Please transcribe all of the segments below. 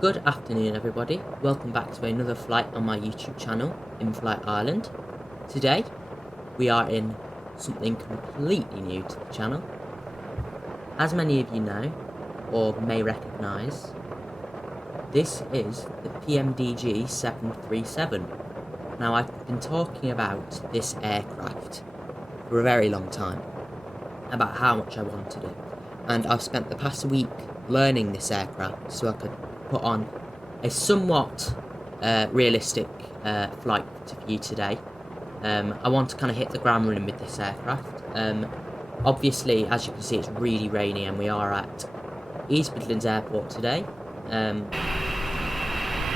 Good afternoon everybody, welcome back to another flight on my YouTube channel, In Flight Ireland. Today, we are in something completely new to the channel. As many of you know, or may recognise, this is the PMDG 737. Now I've been talking about this aircraft for a very long time, about how much I wanted it. And I've spent the past week learning this aircraft so I could put on a somewhat realistic flight for you today. I want to kind of hit the ground running with this aircraft. Obviously, as you can see, it's really rainy and we are at East Midlands Airport today. Here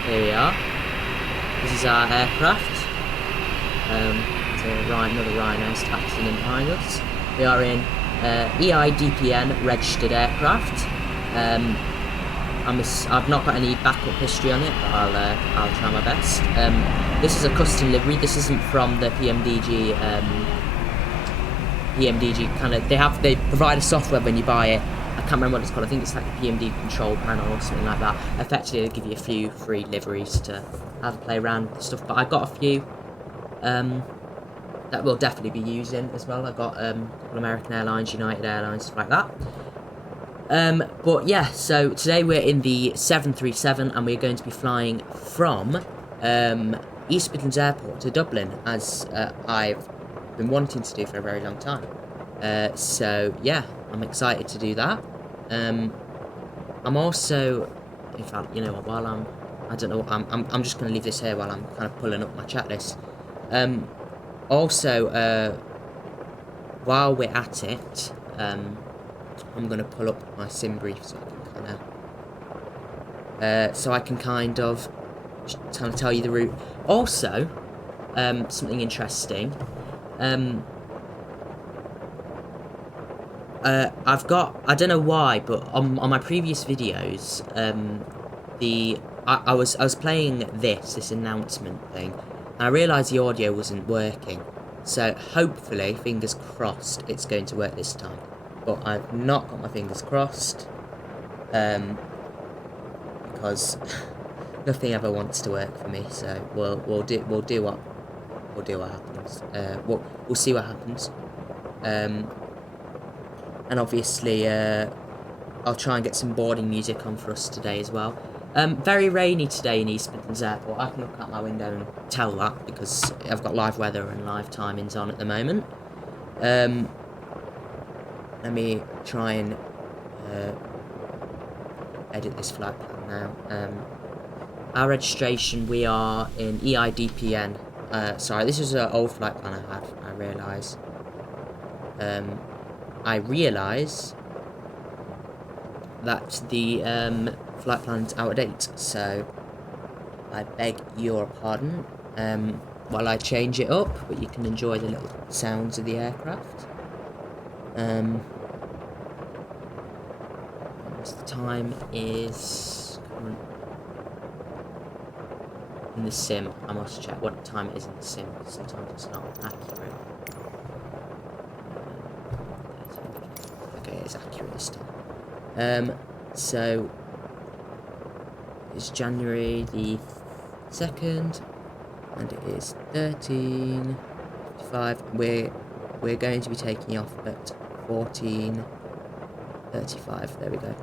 we are. This is our aircraft. Another Ryanair's taxiing in behind us. We are in EIDPN registered aircraft. I've not got any backup history on it, but I'll try my best. This is a custom livery. This isn't from the PMDG. PMDG kind of they provide a software when you buy it. I can't remember what it's called. I think it's like the PMD control panel or something like that. Effectively, they give you a few free liveries to have a play around with the stuff. But I got a few that we'll definitely be using as well. I got American Airlines, United Airlines, stuff like that. But yeah, so today we're in the 737 and we're going to be flying from East Midlands Airport to Dublin, as I've been wanting to do for a very long time. So yeah, I'm excited to do that. I'm also, in fact, you know what, while I'm just going to leave this here while I'm kind of pulling up my chat list. Also, while we're at it, I'm going to pull up my sim brief so I can kind of tell you the route. Also, something interesting. I don't know why, but on my previous videos, I was playing this announcement thing, and I realised the audio wasn't working. So hopefully, fingers crossed, it's going to work this time. But I've not got my fingers crossed, because nothing ever wants to work for me. So we'll do what happens. We'll see what happens. And obviously, I'll try and get some boarding music on for us today as well. Very rainy today in East Midlands Airport. I can look out my window and tell that because I've got live weather and live timings on at the moment. Let me try and edit this flight plan now. Our registration, we are in EIDPN. Sorry, this is an old flight plan I had, I realise. I realise that the flight plan's out of date, so I beg your pardon while I change it up, but you can enjoy the little sounds of the aircraft. The time is in the sim. I must check what time it is in the sim, because sometimes it's not accurate. Okay, it's accurate this time. So it's January the 2nd, and it is 13:55. We're going to be taking off at 14:35. There we go.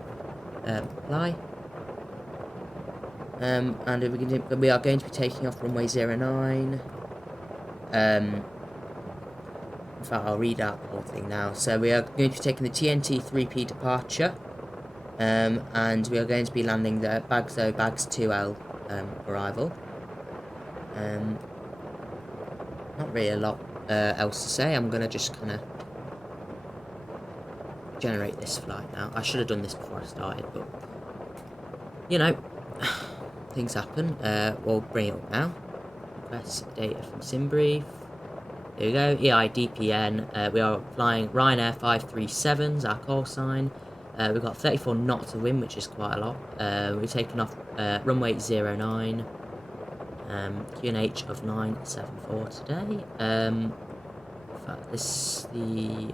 Fly. And we are going to be taking off runway 09. In fact, I'll read out the whole thing now. So we are going to be taking the TNT 3P departure, and we are going to be landing the bags 2L arrival. Not really a lot else to say. I'm gonna just kind of generate this flight now. I should have done this before I started, but you know, things happen. We'll bring it up now. Request data from SimBrief. Here we go. EIDPN. We are flying Ryanair 537s, our call sign. We've got 34 knots of wind, which is quite a lot. We're taking off runway 09. QNH of 974 today. In fact, this is the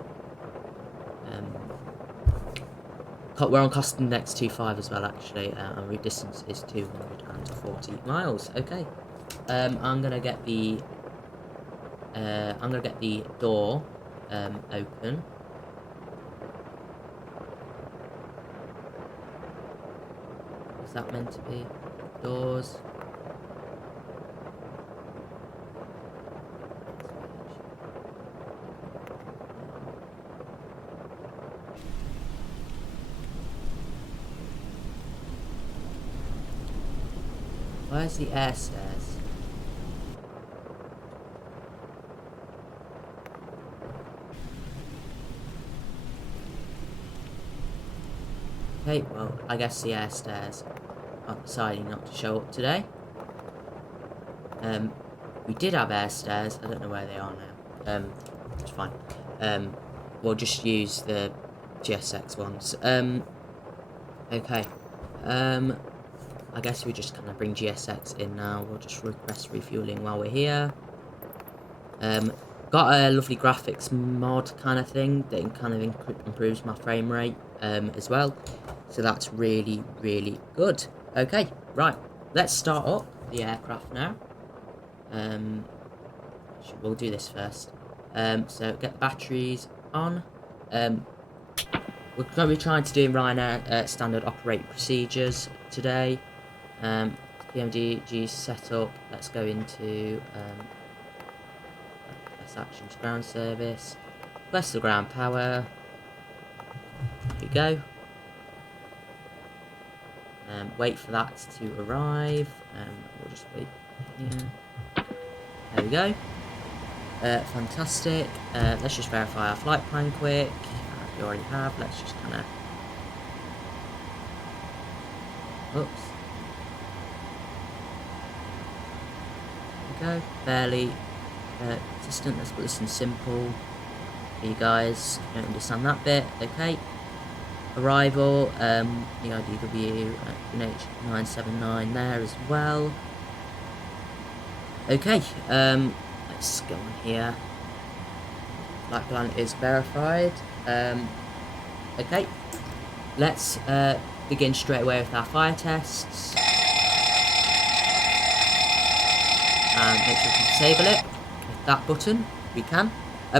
we're on cost index 25 as well, actually. Our route distance is 240 miles. Okay. I'm gonna get the door open. Is that meant to be doors? Where's the air stairs? Okay, well, I guess the air stairs are deciding not to show up today. We did have air stairs. I don't know where they are now. It's fine. We'll just use the GSX ones. Okay. I guess we just kind of bring GSX in now. We'll just request refueling while we're here. Got a lovely graphics mod kind of thing that kind of improves my frame rate as well. So that's really, really good. Okay, right. Let's start up the aircraft now. We'll do this first. So get the batteries on. We're going to be trying to do Ryanair standard operating procedures today. PMDG setup. Let's go into let's actions ground service. Request the ground power. Here we go. Wait for that to arrive. We'll just wait here. There we go. Fantastic. Let's just verify our flight plan quick. We already have. Let's just kind of. Oops. There we go. Fairly consistent. Let's put this in simple. For you guys don't understand that bit. Okay. Arrival. EIDW NH979 there as well. Okay. Let's go on here. Flight plan is verified. Okay. Let's begin straight away with our fire tests. And make sure we can disable it with that button. We can.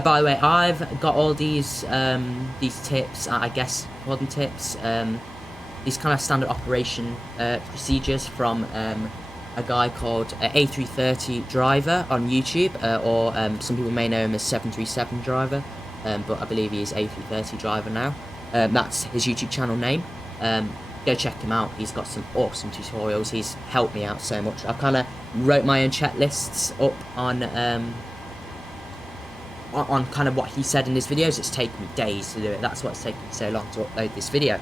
By the way, I've got all these tips, I guess, modern tips, these kind of standard operation procedures from a guy called A330 Driver on YouTube, or some people may know him as 737 Driver, but I believe he is A330 Driver now. That's his YouTube channel name. Go check him out. He's got some awesome tutorials. He's helped me out so much. I've kind of wrote my own checklists up on kind of what he said in his videos. It's taken me days to do it. That's what's taken me so long to upload this video.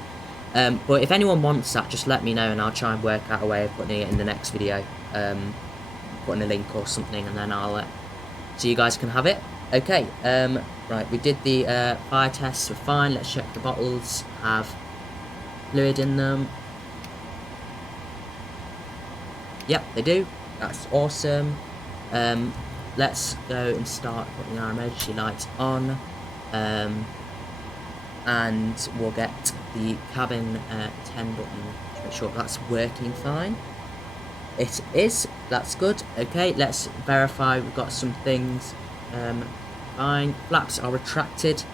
But if anyone wants that, just let me know and I'll try and work out a way of putting it in the next video. Putting a link or something, and then I'll so you guys can have it. Okay, right, we did the fire tests, we're fine. Let's check the bottles have fluid in them. Yep, they do. That's awesome. Let's go and start putting our emergency lights on. And we'll get the cabin 10 button to make sure that's working fine. It is. That's good. Okay, let's verify we've got some things fine. Flaps are retracted.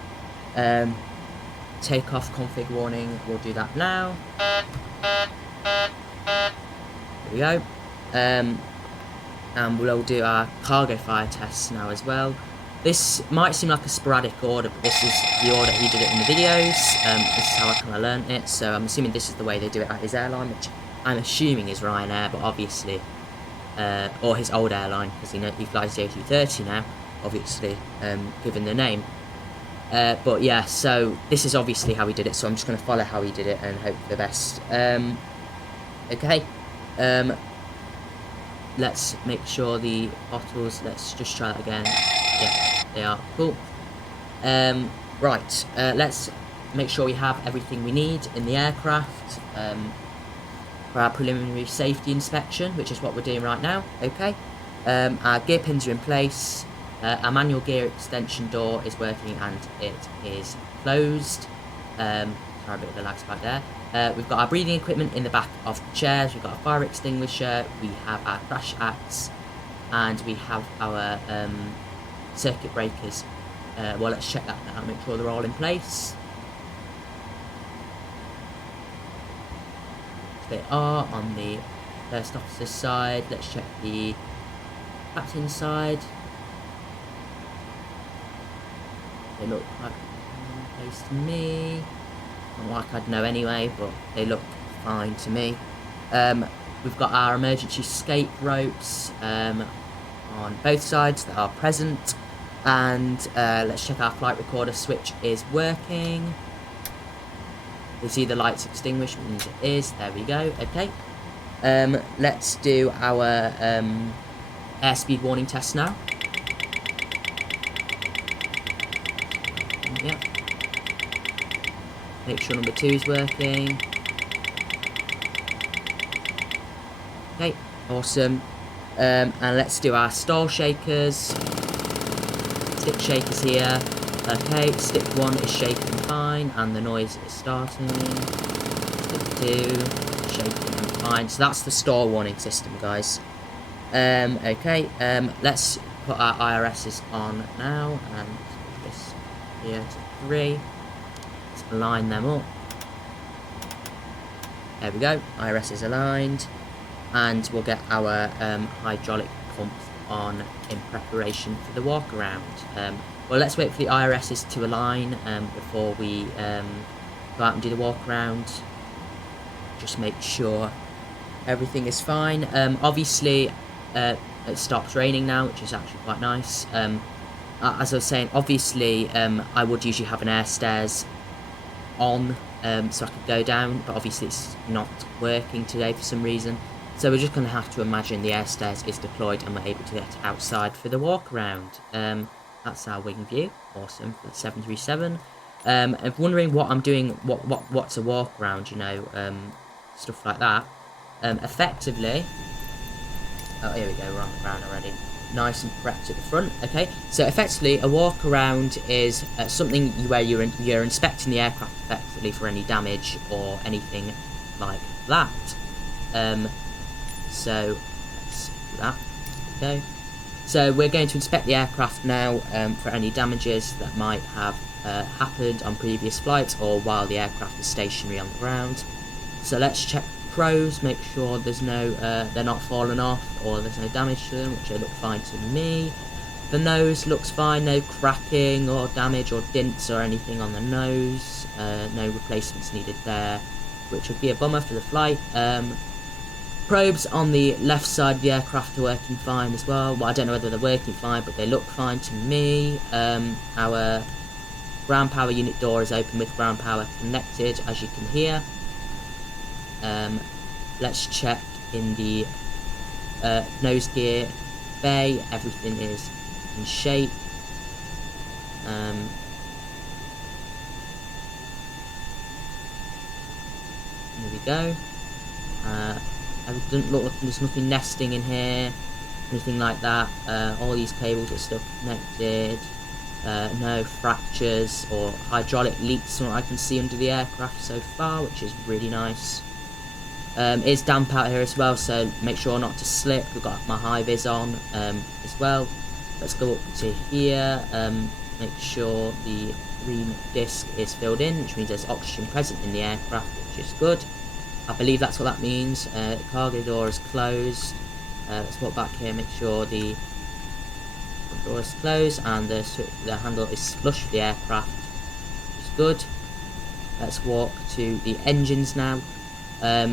Takeoff config warning. We'll do that now. There we go. And we'll do our cargo fire tests now as well. This might seem like a sporadic order, but this is the order he did it in the videos. This is how I kind of learned it, so I'm assuming this is the way they do it at his airline, which I'm assuming is Ryanair, but obviously, or his old airline, because he flies the A330 now, obviously, given the name. But yeah, so this is obviously how he did it, so I'm just going to follow how he did it and hope for the best. Okay. Let's make sure the bottles, let's just try that again. Yeah, they are cool. Right, let's make sure we have everything we need in the aircraft for our preliminary safety inspection, which is what we're doing right now. Okay, our gear pins are in place. Our manual gear extension door is working and it is closed. Sorry, a bit of a lag spike there. We've got our breathing equipment in the back of the chairs. We've got a fire extinguisher. We have our crash axe, and we have our circuit breakers. Well, let's check that now. Make sure they're all in place. They are on the first officer's side. Let's check the captain's side. They look like in place to me. Not like I'd know anyway, but they look fine to me. We've got our emergency escape ropes on both sides that are present. And let's check our flight recorder switch is working. We see the lights extinguished, which means it is. There we go. Okay. Let's do our airspeed warning test now. Yeah. Make sure number 2 is working. Okay, awesome. And let's do our stall shakers. Stick shakers here. Okay, stick 1 is shaking fine, and the noise is starting. Stick 2, shaking and fine. So that's the stall warning system, guys. Okay, let's put our IRSs on now, and put this here to 3. Let's align them up. There we go, IRS is aligned, and we'll get our hydraulic pumps on in preparation for the walk around. Well, let's wait for the IRSs to align before we go out and do the walk around. Just make sure everything is fine. Obviously, it stops raining now, which is actually quite nice. As I was saying, obviously, I would usually have an air stairs on so I could go down, but obviously it's not working today for some reason. So we're just going to have to imagine the air stairs is deployed and we're able to get outside for the walk around. That's our wing view. Awesome for the 737. I'm wondering what I'm doing. What's a walk around? You know, stuff like that. Effectively. Oh, here we go. We're on the ground already. Nice and prepped at the front. Okay. So effectively, a walk around is something where you're inspecting the aircraft effectively for any damage or anything like that. So let's do that. Okay. So we're going to inspect the aircraft now for any damages that might have happened on previous flights or while the aircraft is stationary on the ground. So let's check pros, make sure there's no they're not falling off or there's no damage to them, which they look fine to me. The nose looks fine, no cracking or damage or dints or anything on the nose. No replacements needed there, which would be a bummer for the flight. Probes on the left side of the aircraft are working fine as well. Well, I don't know whether they're working fine, but they look fine to me. Our ground power unit door is open with ground power connected, as you can hear. Let's check in the nose gear bay. Everything is in shape. Here we go. It doesn't look like there's nothing nesting in here, anything like that. All these cables are still connected. No fractures or hydraulic leaks from what I can see under the aircraft so far, which is really nice. It's damp out here as well, so make sure not to slip. We've got my high vis on as well. Let's go up to here. Make sure the green disc is filled in, which means there's oxygen present in the aircraft, which is good. I believe that's what that means. The cargo door is closed. Let's walk back here, make sure the door is closed and the handle is flush with the aircraft, which is good. Let's walk to the engines now.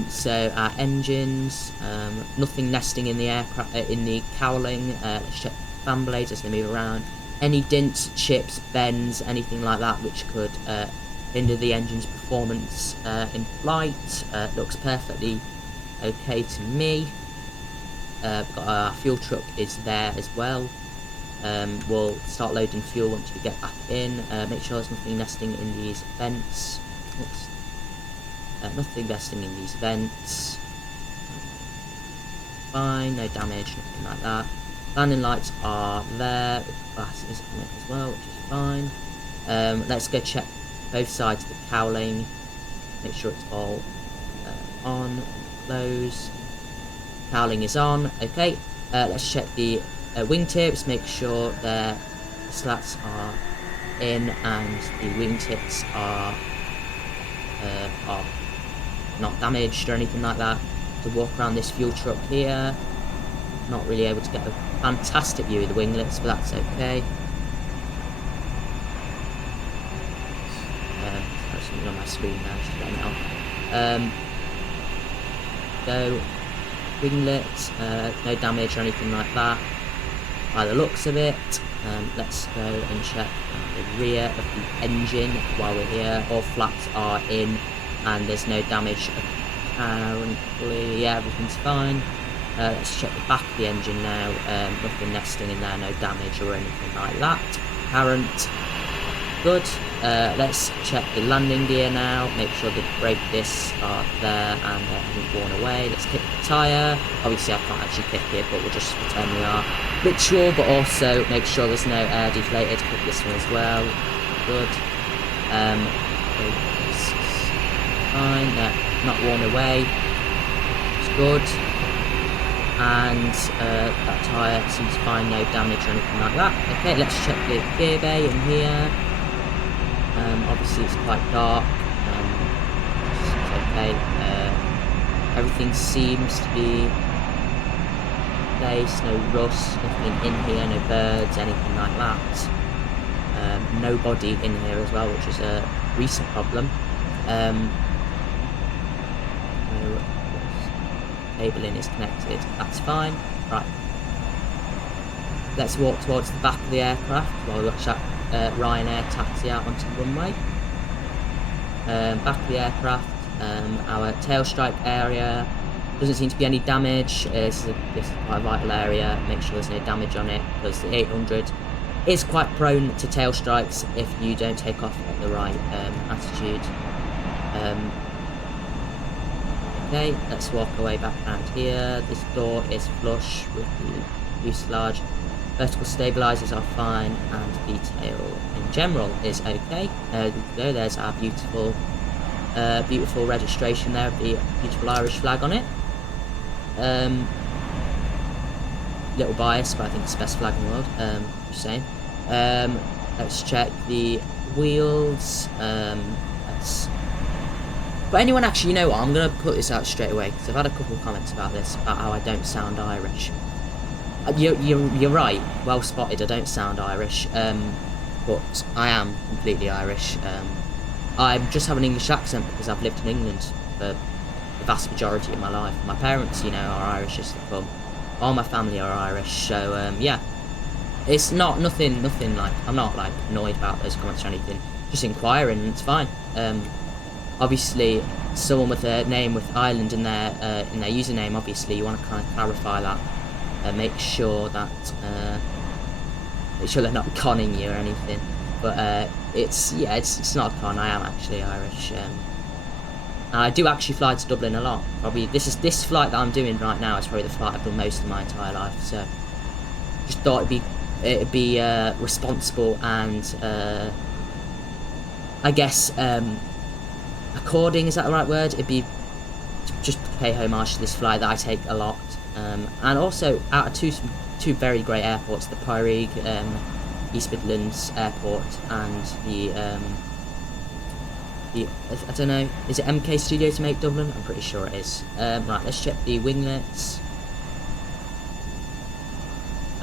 So our engines, nothing nesting in the aircraft, in the cowling. Let's check fan blades as they move around. Any dints, chips, bends, anything like that which could hinder the engine's performance in flight. Looks perfectly okay to me. Got our fuel truck is there as well. We'll start loading fuel once we get back in. Make sure there's nothing nesting in these vents. Oops. Nothing nesting in these vents. Fine, no damage, nothing like that. Landing lights are there with glasses on it as well, which is fine. Let's go check both sides of the cowling. make sure it's all on, close. Cowling is on. Okay, let's check the wingtips, make sure the slats are in and the wingtips are not damaged or anything like that. To walk around this fuel truck here, not really able to get a fantastic view of the winglets, but that's okay. There's something on my screen now, just turn it off. So winglets, no damage or anything like that by the looks of it. Let's go and check the rear of the engine while we're here. All flaps are in and there's no damage apparently. Yeah, everything's fine. Let's check the back of the engine now. Nothing nesting in there, no damage or anything like that apparent. Good. Let's check the landing gear now, make sure the brake discs are there and they haven't worn away. Let's kick the tyre. Obviously I can't actually kick it, but we'll just pretend we are. Ritual, but also make sure there's no air deflated. Kick this one as well. Good. Fine, not worn away. It's good. And that tyre seems fine, no damage or anything like that. Okay, let's check the gear bay in here. Obviously it's quite dark, it's okay, everything seems to be placed, no rust, nothing in here, no birds, anything like that. Nobody in here as well, which is a recent problem. No cabling is connected, that's fine. Right, let's walk towards the back of the aircraft while we watch that Ryanair taxi out onto the runway. Back of the aircraft, our tail strike area, doesn't seem to be any damage. This is quite a vital area, make sure there's no damage on it, because the 800 is quite prone to tail strikes if you don't take off at the right attitude. Okay, let's walk away back around here. This door is flush with the fuselage. Vertical stabilizers are fine, and the tail in general is okay. There's our beautiful, beautiful registration there of the beautiful Irish flag on it. Little biased, but I think it's the best flag in the world. Just saying. Let's check the wheels. But anyone actually, you know what? I'm gonna put this out straight away because I've had a couple of comments about this, about how I don't sound Irish. You're right, well spotted, I don't sound Irish, but I am completely Irish. I just have an English accent because I've lived in England for the vast majority of my life. My parents, you know, are Irish as they come. All my family are Irish, so yeah. It's nothing like, I'm not like annoyed about those comments or anything, just inquiring, it's fine. Obviously, someone with a name with Ireland in their username, obviously you want to kind of clarify that. Make sure that they're not conning you or anything, but it's not a con. I am actually Irish. I do actually fly to Dublin a lot. Probably this flight that I'm doing right now is probably the flight I've done most of my entire life. So just thought it'd be responsible and I guess according, is that the right word? It'd be just to pay homage to this flight that I take a lot. And also out of two very great airports, the Pyreegue East Midlands Airport and the I don't know, is it MK Studios Dublin? I'm pretty sure it is. Right, let's check the winglets.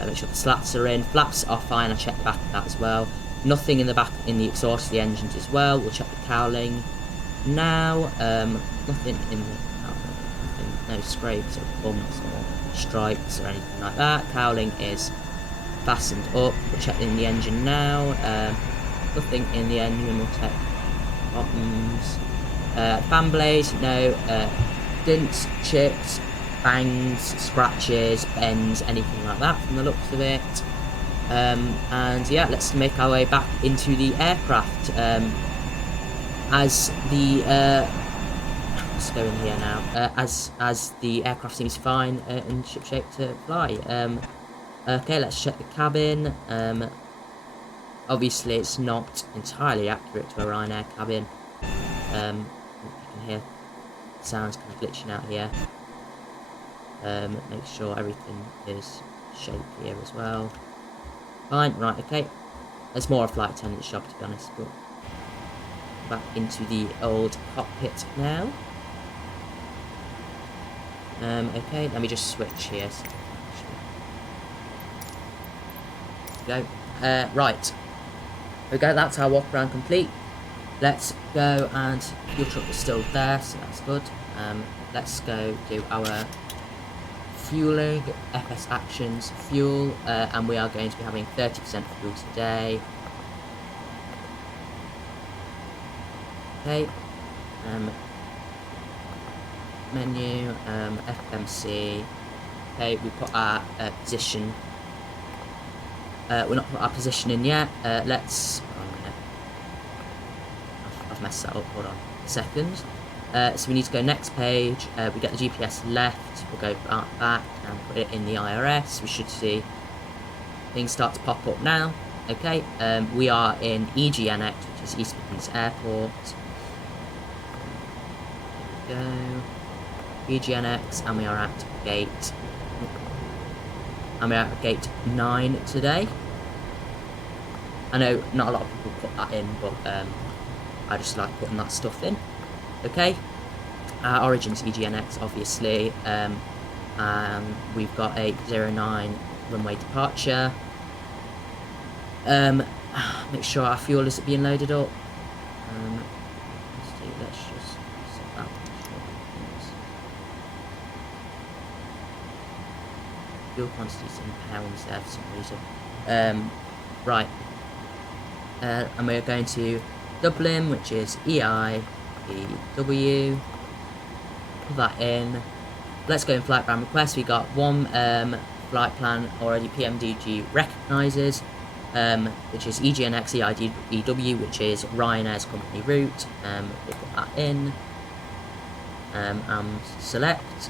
Make sure the slats are in. Flaps are fine. I checked the back of that as well. Nothing in the back in the exhaust of the engines as well. We'll check the cowling now. Nothing in the no scrapes or bumps or stripes or anything like that. Cowling is fastened up. We'll check in the engine now. Nothing in the engine. We'll check bottoms. Fan blades, no. Dents, chips, bangs, scratches, bends, anything like that from the looks of it. And yeah, let's make our way back into the aircraft. As the let's go in here now. As the aircraft seems fine and shipshape to fly. Okay, let's check the cabin. Obviously, it's not entirely accurate to a Ryanair cabin. here. Sounds kind of glitching out here. Make sure everything is shaped here as well. Fine, right, okay. There's more a flight attendant's job, to be honest, but back into the old cockpit now. Okay, let me just switch here. Go. Right. There we go, that's our walk around complete. Let's go, and fuel truck is still there, so that's good. Let's go do our fueling, FS actions, fuel, and we are going to be having 30% fuel today. Okay. Menu, FMC. Okay, we put our position. We're not put our position in yet. Let's. Hold on a minute. I've messed that up. Hold on a second. So we need to go next page. We get the GPS left. We'll go back and put it in the IRS. We should see things start to pop up now. Okay. We are in EGNX, which is East Midlands Airport. There we go. EGNX, and we are at gate. And we're at gate 9 today. I know not a lot of people put that in, but I just like putting that stuff in. Okay. Our origin's EGNX, obviously. And we've got a 09 runway departure. Make sure our fuel is being loaded up. Let's just set that. Fuel quantities in pounds there for some reason. Right. And we're going to Dublin, which is EIEW. Put that in. Let's go in flight plan request. We got one flight plan already PMDG recognises, which is EGNX EIEW, which is Ryanair's company route. We'll put that in. And select.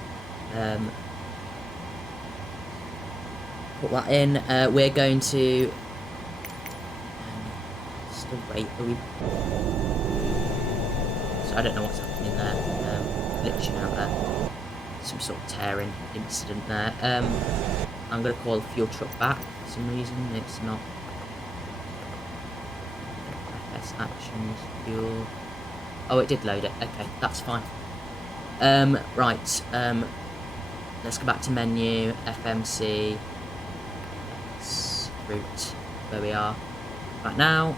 Put that in. We're going to still wait. So I don't know what's happening there. Glitching out there. Some sort of tearing incident there. I'm going to call the fuel truck back for some reason. It's not. FS actions fuel. Oh, it did load it. Okay, that's fine. Right. Let's go back to menu. FMC. Route where we are right now.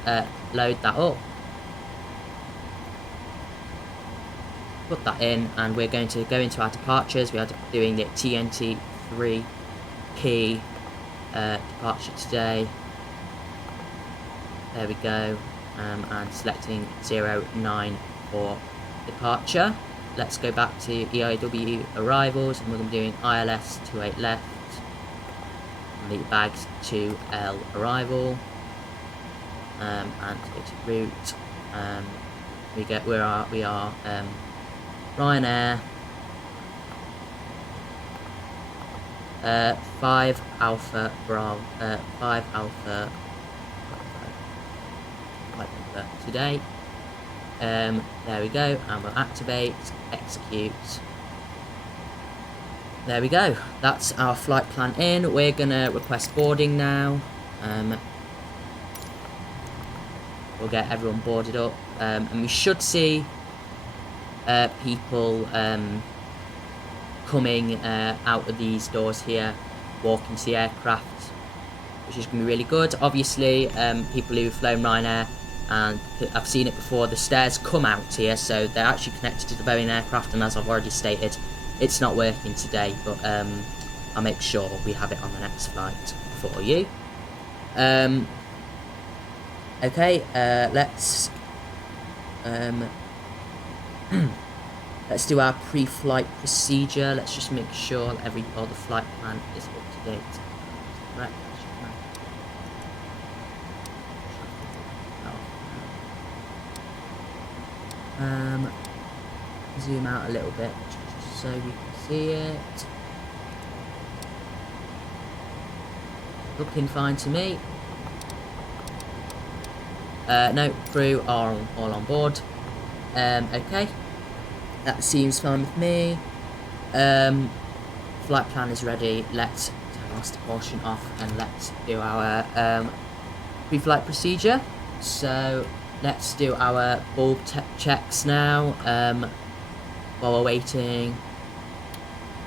Load that up, put that in, and we're going to go into our departures. We are doing the TNT 3P departure today. There we go. And selecting 09 for departure. Let's go back to EIW arrivals, and we're going to be doing ILS 28 left. The bags 2L arrival, and go to route. We are Ryanair 5 Alpha Bravo 5 Alpha today. There we go, and we'll activate, execute. There we go. That's our flight plan in. We're gonna request boarding now. We'll get everyone boarded up, and we should see people coming out of these doors here, walking to the aircraft, which is gonna be really good. Obviously, people who've flown Ryanair, and I've seen it before, the stairs come out here, so they're actually connected to the Boeing aircraft, and as I've already stated, it's not working today, but I'll make sure we have it on the next flight for you. Okay, let's let's do our pre-flight procedure. Let's just make sure that all the flight plan is up to date. Right. Zoom out a little bit so we can see it. Looking fine to me. No, crew are all on board. Okay. That seems fine with me. Flight plan is ready. Let's turn our caution off and let's do our pre-flight procedure. So let's do our bulb checks now. While we're waiting.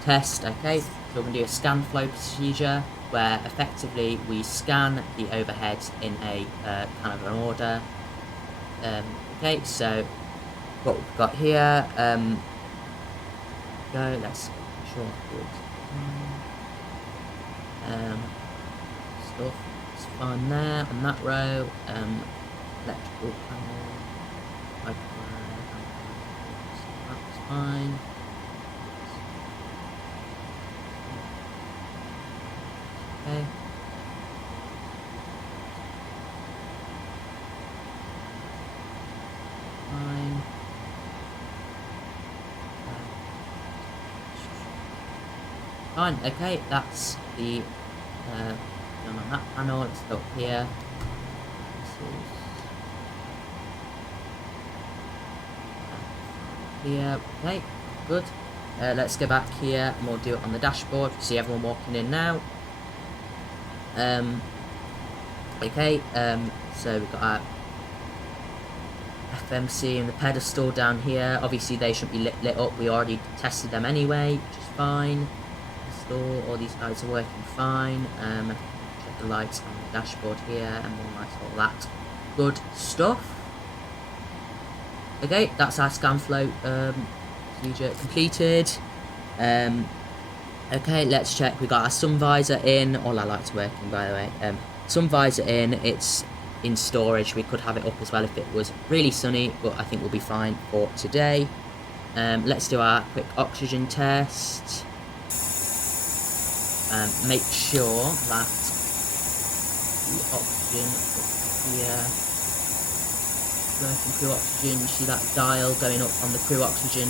Test. Okay. So we're going to do a scan flow procedure where effectively we scan the overheads in a kind of an order. Okay. So what we've got here. Go. Let's make sure. Stuff is fine there on that row. Electrical panel, that's fine. Okay. Fine. Fine. Okay, that's the on that panel. Let's go up here. Here, okay, good. Let's go back here and we'll do it on the dashboard. You see everyone walking in now. Okay, so we've got our FMC and the pedestal down here. Obviously they shouldn't be lit up. We already tested them anyway, which is fine. Pedestal, all these lights are working fine. Check the lights on the dashboard here and more lights, all that good stuff. Okay, that's our scan flow procedure completed. Okay, let's check. We got our sun visor in. All our lights are working, by the way. Sun visor in. It's in storage. We could have it up as well if it was really sunny, but I think we'll be fine for today. Let's do our quick oxygen test. Make sure that the oxygen up here. Working crew oxygen, you see that dial going up on the crew oxygen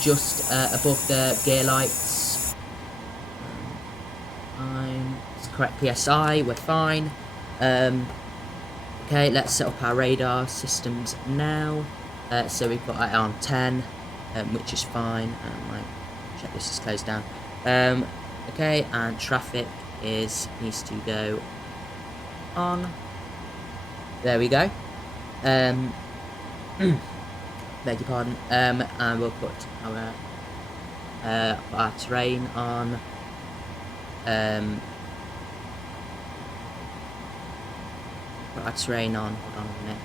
just above the gear lights. Fine. It's correct PSI, we're fine. Okay, let's set up our radar systems now. So we've got it on 10, which is fine. Check this is closed down. Okay, and traffic needs to go on. There we go. Beg your pardon. And we'll put our terrain on. Put our terrain on. Hold on a minute.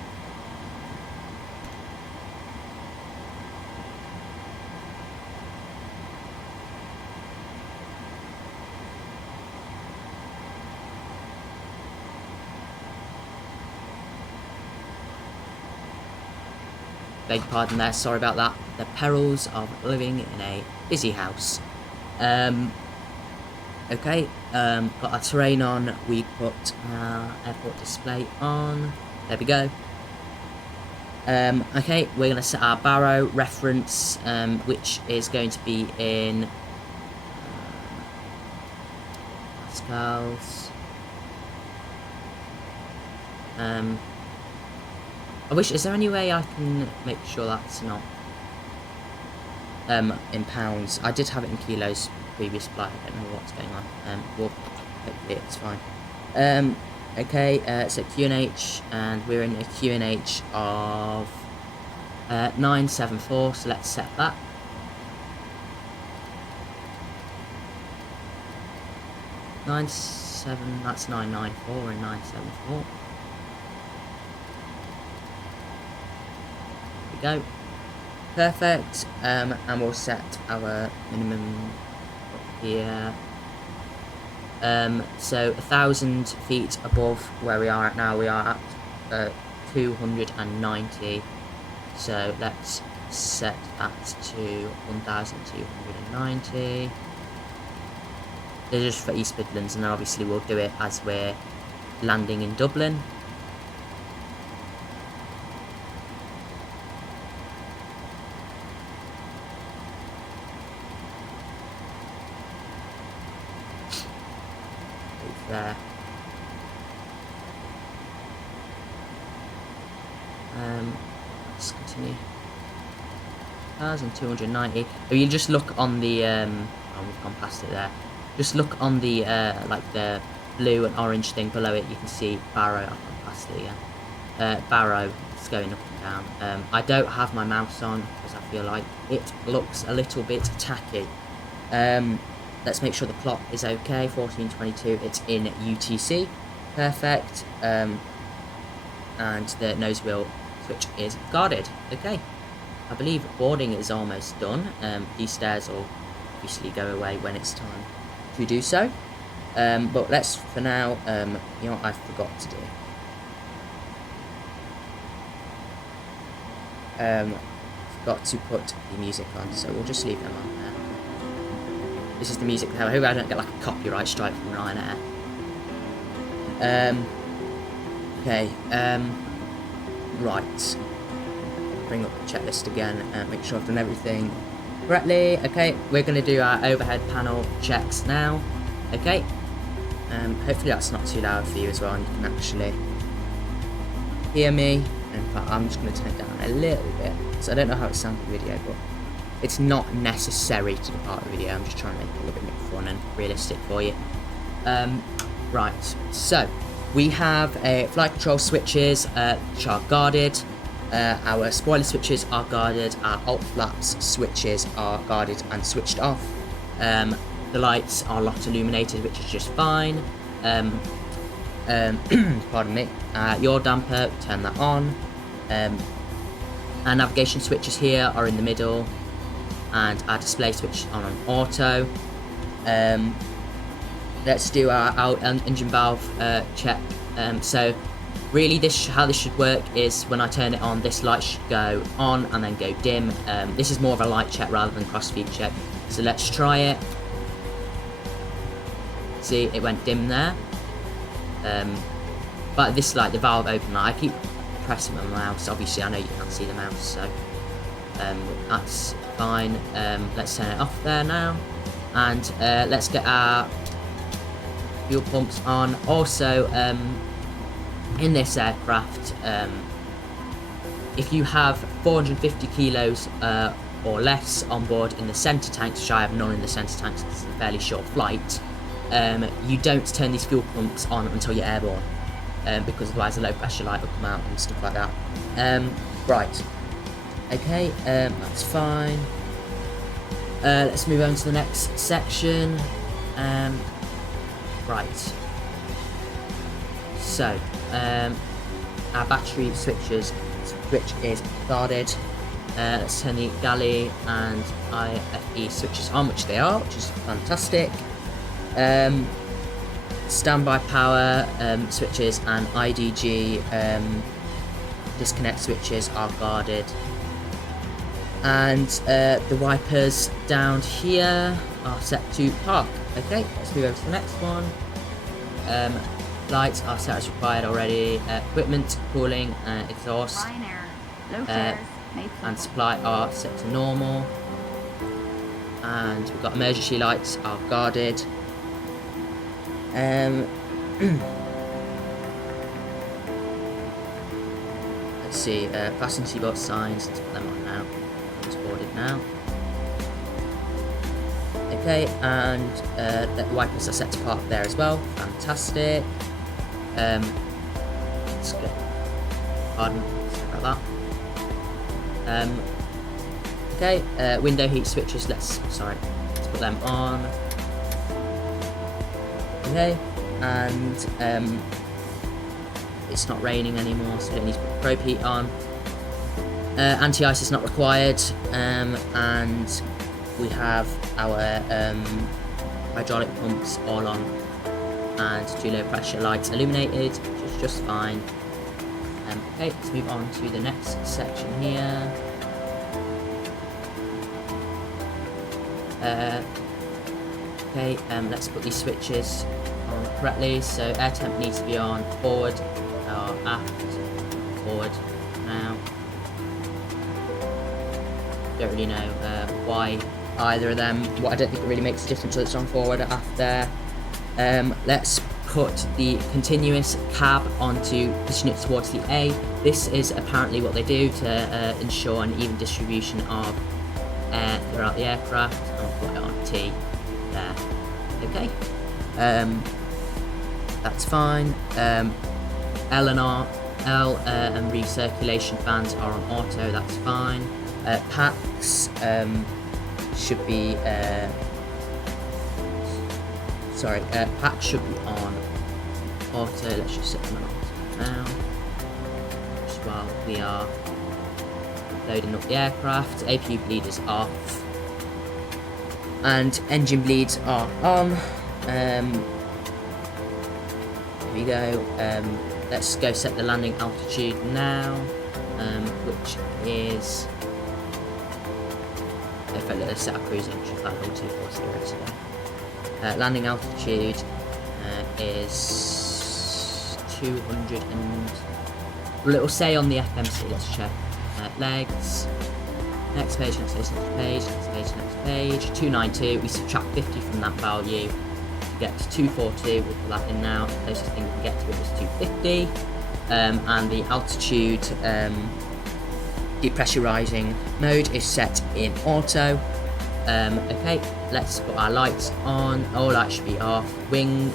Beg your pardon there, sorry about that. The perils of living in a busy house. Okay, got our terrain on, we put our airport display on. There we go. Okay, we're going to set our barrow reference, which is going to be in Pascals. Is there any way I can make sure that's not in pounds? I did have it in kilos previous flight, I don't know what's going on. Well, hopefully it's fine. Okay, so QNH, and we're in a QNH of 974, so let's set that. That's 994 and 974. Go. Perfect. And we'll set our minimum up here. So 1,000 feet above where we are at now, we are at 290. So let's set that to 1,290. They're just for East Midlands, and then obviously we'll do it as we're landing in Dublin. There. Let's continue. 1,290. If you just look on the, oh, we've gone past it there. Just look on the, like the blue and orange thing below it. You can see Barrow. I've gone past it again. Barrow is going up and down. I don't have my mouse on because I feel like it looks a little bit tacky. Let's make sure the clock is okay. 1422. It's in UTC. Perfect. And the nose wheel switch is guarded. Okay. I believe boarding is almost done. These stairs will obviously go away when it's time to do so. But let's, for now, you know what I forgot to do? Forgot to put the music on, so we'll just leave them on there. This is the music. I hope I don't get like a copyright strike from Ryanair. Okay. Right. Bring up the checklist again and make sure I've done everything correctly. Okay, we're going to do our overhead panel checks now. Okay. Hopefully that's not too loud for you as well, and you can actually hear me. In fact, I'm just going to turn it down a little bit, so I don't know how it sounds in the video, but it's not necessary to be part of the video. I'm just trying to make it a little bit more fun and realistic for you. Right, so we have flight control switches which are guarded. Our spoiler switches are guarded. Our alt flaps switches are guarded and switched off. The lights are locked illuminated, which is just fine. Pardon me. Yaw damper, turn that on. Our navigation switches here are in the middle, and our display switch on auto. Let's do our engine valve check. So really, how this should work is when I turn it on, this light should go on and then go dim. This is more of a light check rather than cross-feed check. So let's try it. See, it went dim there. But this light, the valve open light, I keep pressing my mouse. Obviously, I know you can't see the mouse, so that's fine. Let's turn it off there now, and let's get our fuel pumps on. Also, in this aircraft, if you have 450 kilos or less on board in the centre tanks, which I have none in the centre tanks because it's a fairly short flight, you don't turn these fuel pumps on until you're airborne, because otherwise the low pressure light will come out and stuff like that. Right, okay, that's fine. Let's move on to the next section. Right, so our battery switch is guarded. Let's turn the galley and IFE switches on, which they are, which is fantastic. Standby power switches and IDG disconnect switches are guarded, and the wipers down here are set to park. Okay, let's move over to the next one. Lights are set as required already. Equipment, cooling, exhaust, and supply are set to normal. And we've got emergency lights are guarded. Let's see, fasten seatbelt signs, let's put them on now. It's boarded now. Okay, and the wipers are set to park there as well. Fantastic. Let's go. Pardon, sorry about that. Okay, window heat switches, let's put them on. Okay, and it's not raining anymore, so we don't need to put probe heat on. Anti-ice is not required, and we have our hydraulic pumps all on, and two low pressure lights illuminated, which is just fine. Okay, let's move on to the next section here. Okay, let's put these switches on correctly. So air temp needs to be on forward or aft. Forward now. Don't really know why either of them. I don't think it really makes a difference whether it's on forward or aft there. Let's put the continuous cab onto position it towards the A. This is apparently what they do to ensure an even distribution of air throughout the aircraft, and we'll put it on T there. Okay, that's fine. L and recirculation fans are on auto, that's fine. Packs should be packs should be on auto. Let's just set them on auto now, just while we are loading up the aircraft. APU bleed is off, and engine bleeds are on. Here we go. Let's go set the landing altitude now, which is, if I let us set our cruising, which is like 240 today. Landing altitude is 200 and, well, it will say on the FMC, let's check. Legs, next page, next page, next page, next page, next page, 292, we subtract 50 from that value, get to 242, we'll put that in now, the closest thing we can get to it is 250, and the altitude depressurizing mode is set in auto. Okay, let's put our lights on. All lights should be off. Wing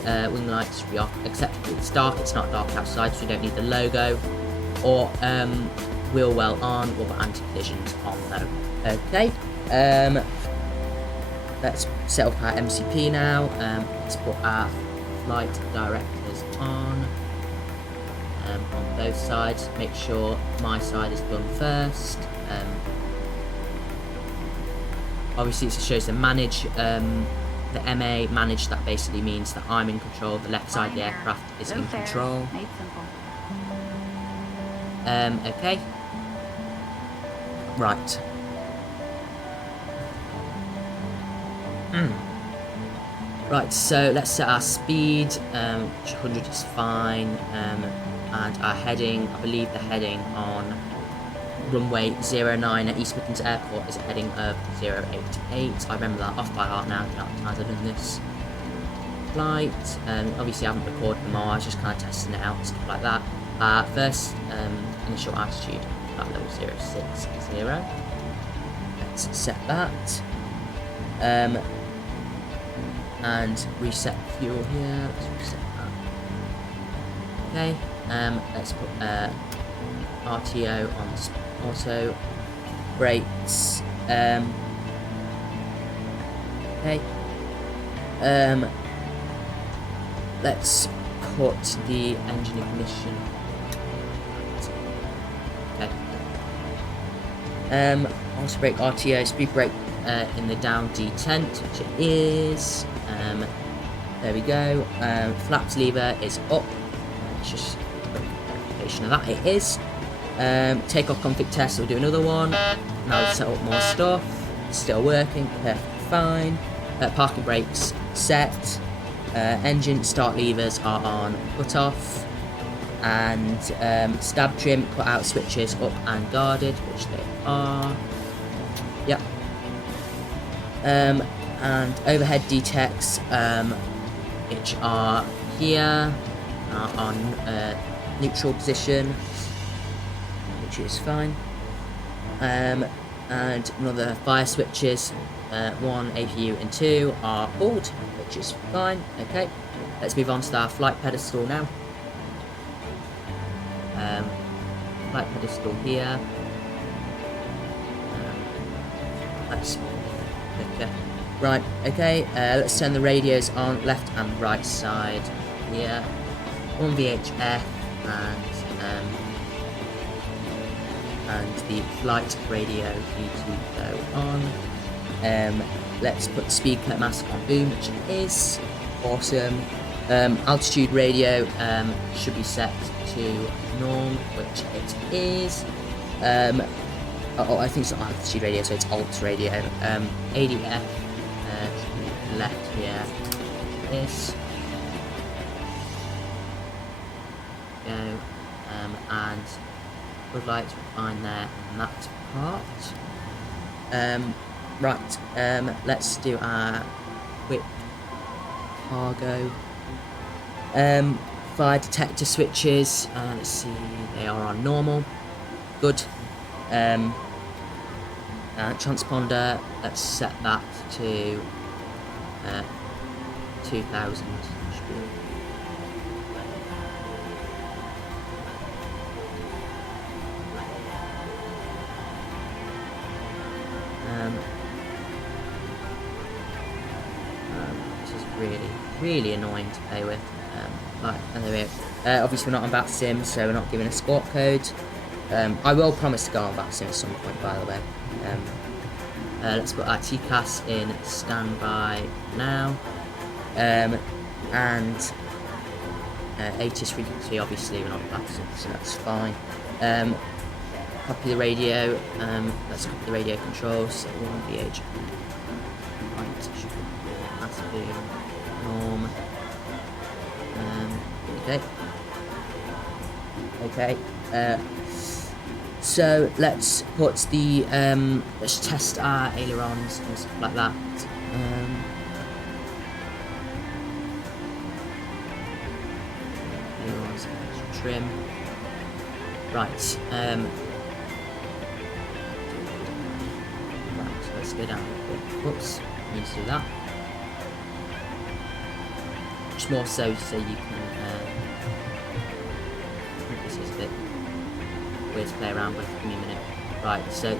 lights should be off, except it's dark, it's not dark outside, so we don't need the logo. Or wheel well on, or anti-collisions on though. Okay, let's set up our MCP now. Let's put our flight directors on both sides. Make sure my side is done first. Obviously it shows the manage, the MA manage, that basically means that I'm in control, the left side of the aircraft is in control. Okay. Right. Right, so let's set our speed, 100 is fine, and our heading, I believe the heading on runway 09 at East Midlands Airport is a heading of 088. I remember that off by heart now, the amount of times I've done this flight. Obviously I haven't recorded them all, I was just kind of testing it out, stuff like that. First initial altitude at level 060. Let's set that. And reset fuel here. Let's reset that. Okay. Let's put RTO on auto. Brakes. Okay. Let's put the engine ignition. Okay. Also brake RTO, speed brake in the down detent, which it is. There we go. Flaps lever is up. Let's just verification of that. It is. Takeoff config test. We'll do another one. Now we've set up more stuff. It's still working. Perfectly fine. Parking brakes set. Engine start levers are on cut off. And stab trim cut out switches up and guarded, which they are. Yep. And overhead detects, which are here, are on neutral position, which is fine. And another fire switches, 1 APU and 2 are pulled, which is fine. Okay, let's move on to our flight pedestal now. Flight pedestal here. Let's okay. Right, okay, let's turn the radios on left and right side here. 1 VHF and the flight radio need to go on. Let's put the speed cut mask on boom, which it is. Awesome. Altitude radio should be set to norm, which it is. Oh, I think it's not altitude radio, so it's alt radio. ADF should be left here. This. Go. And good lights we're fine there on that part. Right. Let's do our quick cargo. Fire detector switches. Let's see, they are on normal. Good. Transponder, let's set that to 2000. This is really annoying to play with. Anyway, obviously we're not on VATSIM, so we're not giving a sport code. I will promise to go on VATSIM at some point, by the way. Let's put our TCAS in standby now. And ATIS frequency, obviously we're not on VATSIM, so that's fine. Copy the radio. Let's copy the radio controls. So 1 VH. Right, should be norm. Okay. So let's put the let's test our ailerons and stuff like that. Ailerons, trim. Right. Right. So let's go down. Whoops. Need to do that. Just more so you can. This is a bit weird to play around with. Give me a minute. Right, so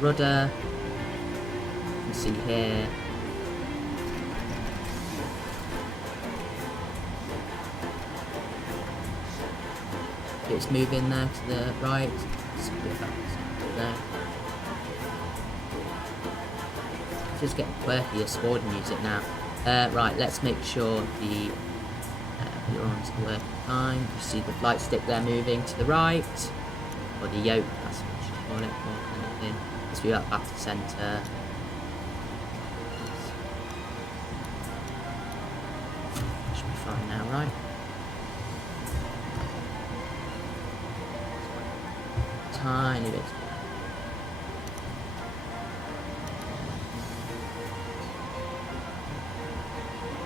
rudder. You can see here. It's moving there to the right. There. It's just getting quirky. The sporting music now. Right, let's make sure the ailerons are working fine. You see the flight stick there moving to the right, or the yoke, that's what you should call it, or anything. Let's move that back to centre. Should be fine now, right? Tiny bit.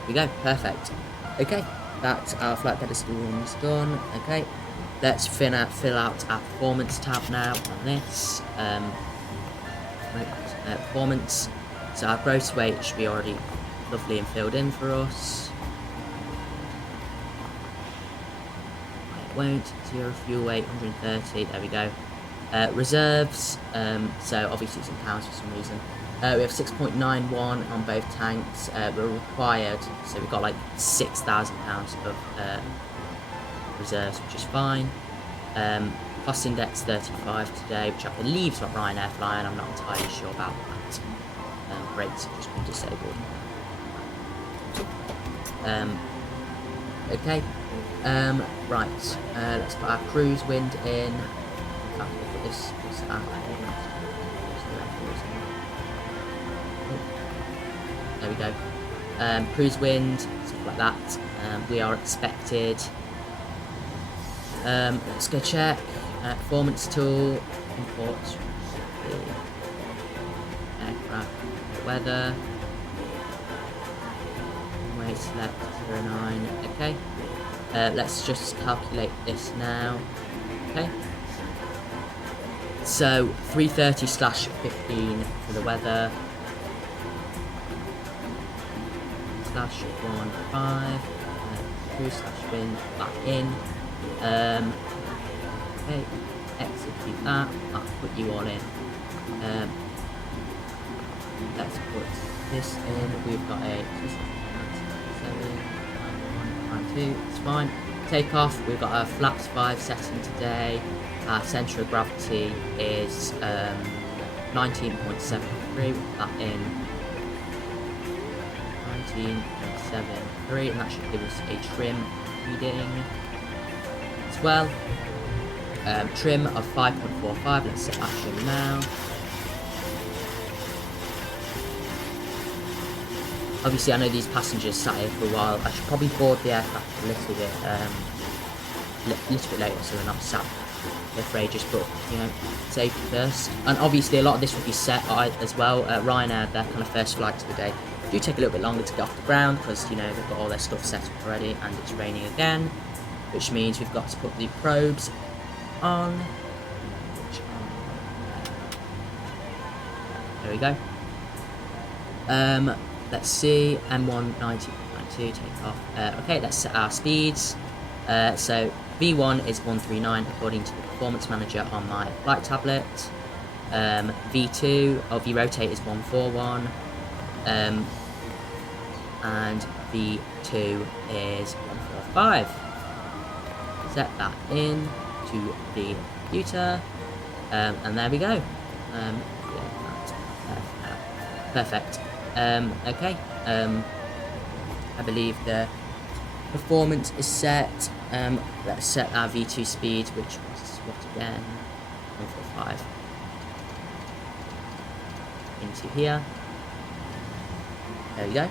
There we go, perfect. Okay, that's our flight pedestals done. Okay, let's fill out our performance tab now on this. Performance. So our gross weight should be already lovely and filled in for us. It won't. 0 fuel weight, 130. There we go. Reserves. So obviously it's in pounds for some reason. We have 6.91 on both tanks. We're required, so we've got like £6,000 of reserves, which is fine. Cost index 35 today, which I believe is what Ryanair flying. I'm not entirely sure about that. Brakes have just been disabled. Okay. Right. Let's put our cruise wind in. In fact, we'll put this out. There we go. Cruise wind, stuff like that. We are expected. Let's go check. Performance tool. Import the aircraft. Weather. Runway select 09. Okay. Let's just calculate this now. Okay. So 330/15 for the weather. /15 cruise/wind back in. Okay, execute that. I'll put you all in. Let's put this in. We've got a 792. It's fine. Take off. We've got a flaps 5 setting today. Our centre of gravity is 19.73. Put that in. 19.73, and that should give us a trim reading as well. Trim of 5.45. Let's set that trim now. Obviously, I know these passengers sat here for a while. I should probably board the aircraft a little bit later, so they're not sat there for ages. But you know, safety first. And obviously, a lot of this will be set as well. Ryanair, their kind of first flights of the day, do take a little bit longer to get off the ground because you know they've got all their stuff set up already, and it's raining again, which means we've got to put the probes on. There we go. Let's see, M192 take off. Okay, let's set our speeds. So V1 is 139 according to the performance manager on my flight tablet. V2 or V-rotate is 141. And V2 is 145. Set that in to the computer, and there we go. Perfect. Okay. I believe the performance is set. Let's set our V2 speed, which was what again? 145. Into here. There we go.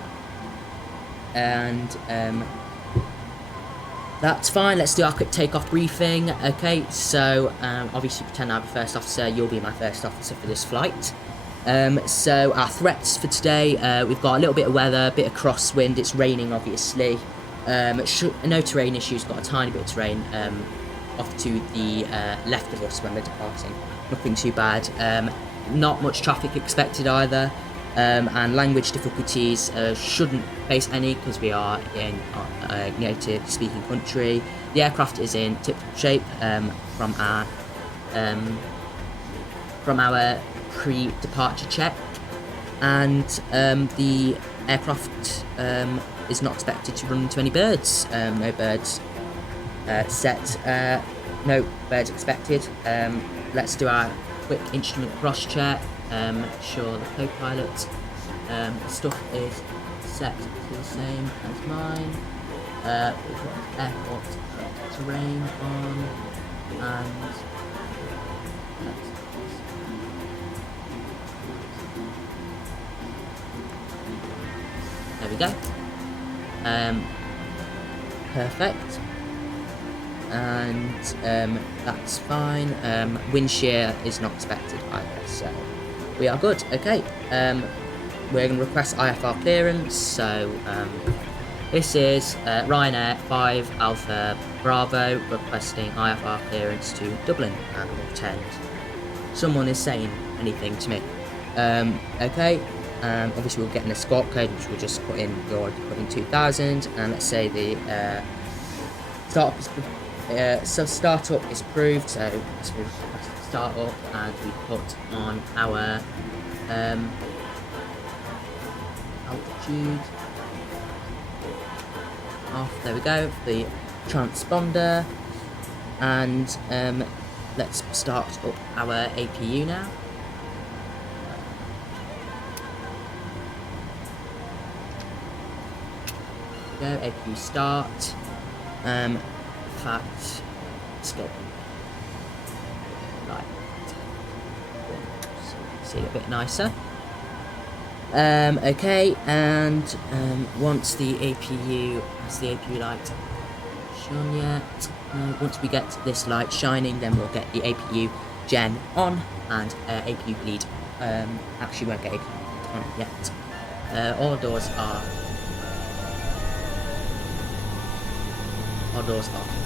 And that's fine. Let's do our quick takeoff briefing. Okay, so obviously pretend I'm the first officer. You'll be my first officer for this flight. So our threats for today, we've got a little bit of weather, a bit of crosswind. It's raining, obviously. No terrain issues. Got a tiny bit of terrain off to the left of us when we're departing. Nothing too bad. Not much traffic expected either. And language difficulties shouldn't face any because we are in a native speaking country. The aircraft is in tip-top shape from our pre-departure check, and the aircraft is not expected to run into any birds. No birds no birds expected. Let's do our quick instrument cross check. Sure the co-pilot stuff is set to the same as mine. We've got airport terrain on, and there we go. Perfect. And that's fine. Wind shear is not expected either, so we are good. Okay. We're going to request IFR clearance. So this is Ryanair 5 Alpha Bravo requesting IFR clearance to Dublin, and we'll pretend someone is saying anything to me. Okay. Obviously we'll get an escort code, which we'll just put in. We already put in 2000, and let's say the startup is approved. So let's request startup, and we put on our altitude off. There we go. The transponder, and let's start up our APU now. Go APU start. In fact, escape. Right. See it a bit nicer. Okay, and once the APU has the APU light shone yet. Once we get this light shining, then we'll get the APU gen on, and APU bleed actually won't get APU on it yet. All doors are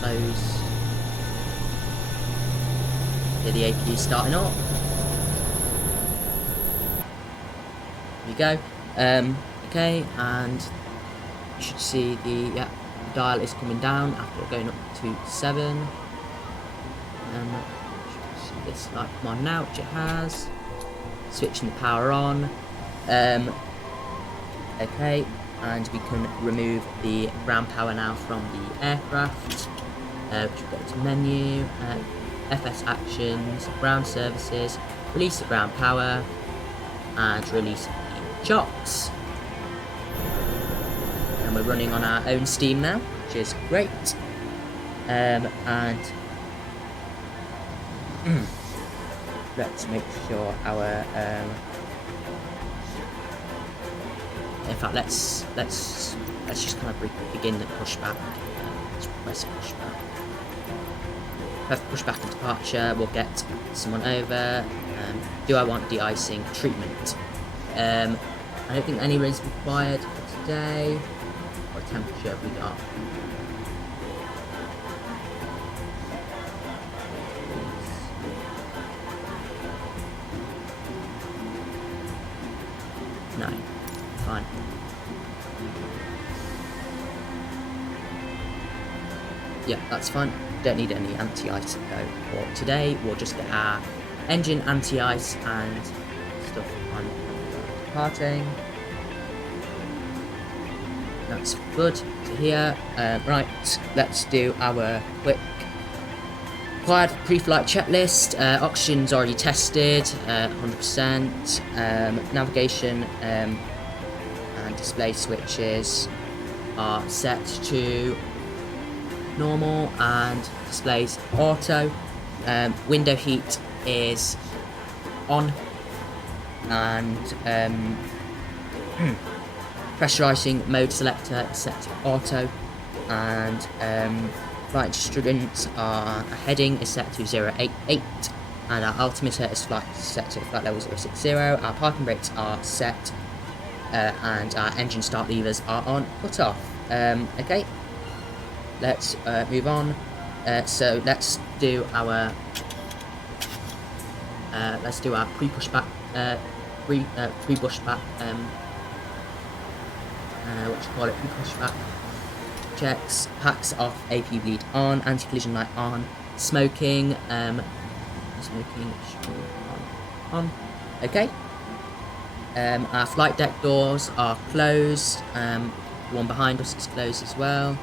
closed. Here the APU starting up. There we go. Okay, and you should see the dial is coming down after going up to 7. You should see this light come on now, which it has. Switching the power on. Okay, and we can remove the ground power now from the aircraft. Which we've got to menu, FS actions, ground services, release the ground power, and release the chocks. And we're running on our own steam now, which is great. And let's make sure our in fact, let's just kind of begin the pushback. Let's press pushback. Press pushback and departure. We'll get someone over. Do I want de-icing treatment? I don't think any is required for today. What temperature have we got? Yeah, that's fine. Don't need any anti-ice though. For today, we'll just get our engine anti-ice and stuff on departing. That's good to hear. Right, let's do our quick required pre-flight checklist. Oxygen's already tested, 100%. Navigation and display switches are set to normal and displays auto. Window heat is on, and pressurizing mode selector is set to auto, and flight instruments are heading is set to 088, and our altimeter is set to flight level 060. Our parking brakes are set, and our engine start levers are on cut off. Okay, let's move on. So let's do our pre-pushback pre-pushback pre-pushback checks. Packs off, AP bleed on, anti-collision light on, smoking smoking should be on. Okay. Our flight deck doors are closed. The one behind us is closed as well.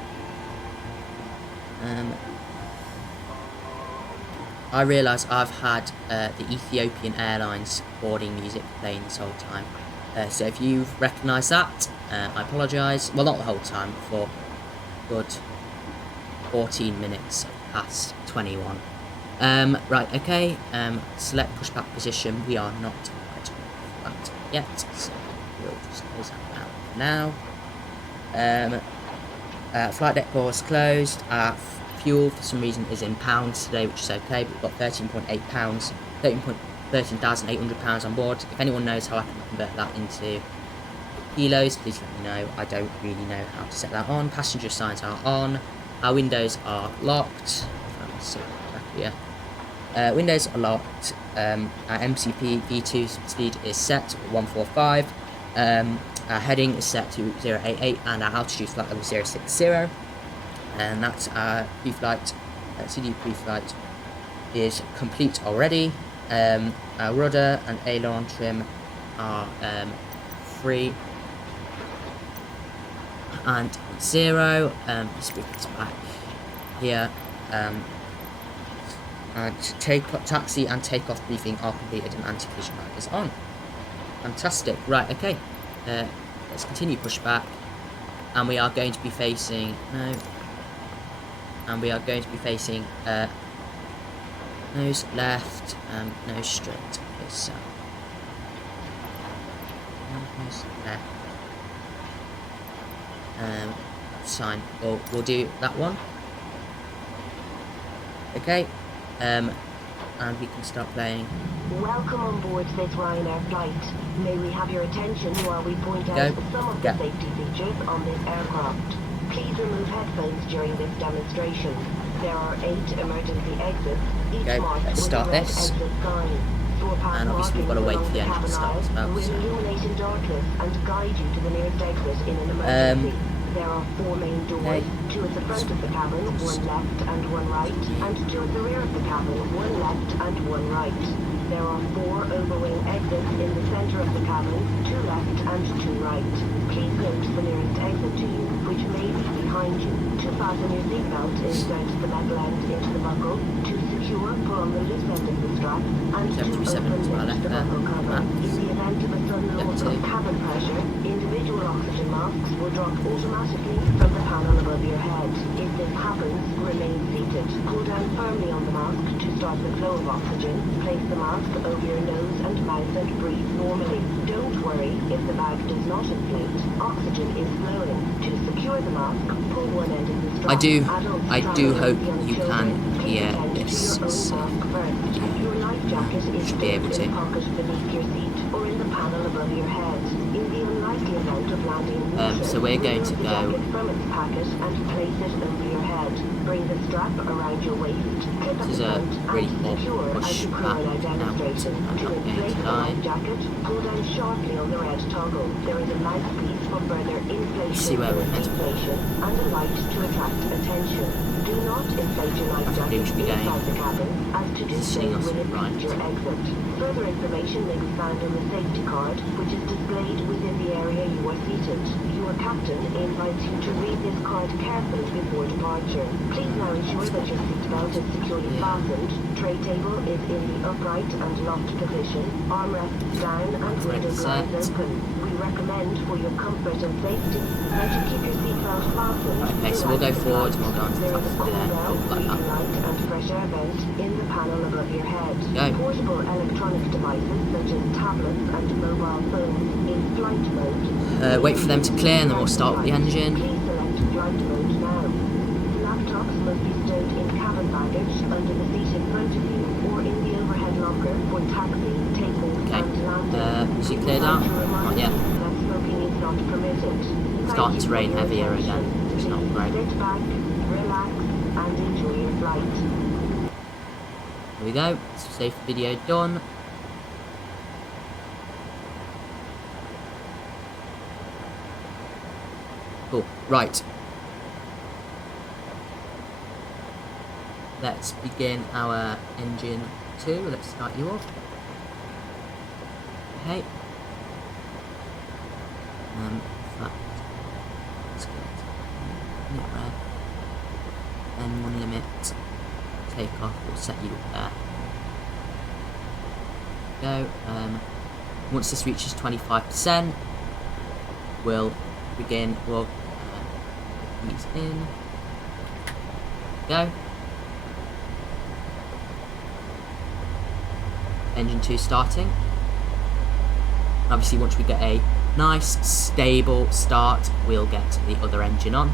I realise I've had the Ethiopian Airlines boarding music playing this whole time. So if you've recognised that, I apologise. Well, not the whole time, for good 14 minutes past 21. Right, okay. Select pushback position. We are not quite flat yet, so we'll just close that out now. Flight deck doors closed. Fuel for some reason is in pounds today, which is okay, but we've got 13.8 pounds, 13,800 pounds on board. If anyone knows how I can convert that into kilos, please let me know. I don't really know how to set that on. Passenger signs are on. Our windows are locked. Windows are locked. Our MCP V2 speed is set to 145. Our heading is set to 088, and our altitude flight level 060. And that's our pre-flight, CD pre-flight is complete already. Our rudder and aileron trim are free and 0. Let's bring this back here. And taxi and takeoff briefing are completed, and anti-collision light is on. Fantastic. Right, okay. Let's continue pushback, and we are going to be facing nose left, nose straight. So nose left. That's fine. We'll do that one. Okay. And we can start playing. Welcome on board this Ryanair flight. May we have your attention while we point out some of the safety features on this aircraft. Please remove headphones during this demonstration. There are 8 emergency exits, each marked with a red exit sign. And obviously we've got to wait for the engine to start as well. Will illuminate in darkness and guide you to the nearest exit in an emergency. There are 4 main doors, 2 at the front of the cabin, 1 left and 1 right, and 2 at the rear of the cabin, 1 left and 1 right. There are 4 overwing exits in the center of the cabin, 2 left and 2 right. Please note the nearest exit to you, which may be behind you. To fasten your seatbelt, insert the metal end into the buckle. To secure, pull on the loose end of the strap, and to open the buckle cover. In the event of a sudden loss of cabin pressure, individual oxygen masks will drop automatically from the panel above your head. If this happens, remain seated. Pull down firmly on the mask to start the flow of oxygen. Place the mask over your nose and mouth and breathe normally. Don't worry if the bag does not inflate. Oxygen is flowing. To secure the mask, pull one end of the strap. I do hope you can hear this. Your life jacket is should be able to. in the pocket beneath your seat or in the panel above your head. In the unlikely event of of landing in motion, so we're going to remove the go. jacket from its packet and place it over your head. Bring the strap around your waist. Clip This is at a the front really and poor secure push as the crew back are now now. demonstrating. I'm To not going inflate to the lie. life jacket, pull down sharply on the red toggle. There is a mouthpiece for further See inflation where or we're meant to go. deflation and a light to attract attention. Do not inflate your life I think we jacket should be going. inside the cabin, as to do so Seeing us will right. impede your exit. Further information may be found on the safety card, which is displayed within the area you are seated. Your captain invites you to read this card carefully before departure. Please now ensure that your seatbelt is securely fastened. Tray table is in the upright and locked position. Armrests down and window blinds open. We recommend for your comfort and safety that you keep your seatbelt fastened. Okay, so we'll go forward and we'll go on to the There top is a of cool the down, like breathing that. light and fresh air vent in the panel above your head. Go. Portable electronic devices such as tablets and mobile phones in flight mode. Wait for them to clear and then we'll start with the engine. Please select flight mode now. Laptops must be stowed in cabin baggage under the seat in front of you or in the overhead locker for taxi, takeoff Okay. and landing. Is it cleared out? Not yet. That smoking is not permitted. Starting Thank to you rain for your heavier attention. again, which is not Please great. sit back, relax, and enjoy your flight. There we go. Safe video done. Cool. Right. Let's begin our engine 2. Let's start you off. Okay. In fact, let's get limit red. Then 1 limit. Take off. We'll set you there. Go. Once this reaches 25%, we'll begin. We'll put these in. Go. Engine 2 starting. Obviously, once we get a nice stable start, we'll get the other engine on.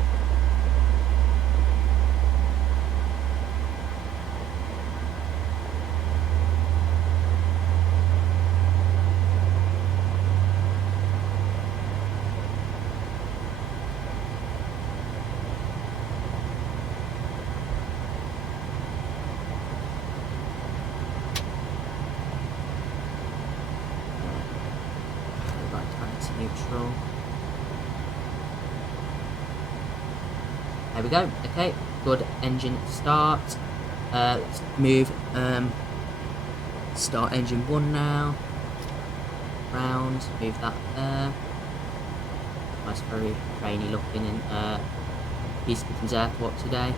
Neutral. There we go. Okay, good engine start. Let's move. Start engine 1 now. Round. Move that there. Nice, very rainy looking in Midlands Airport today.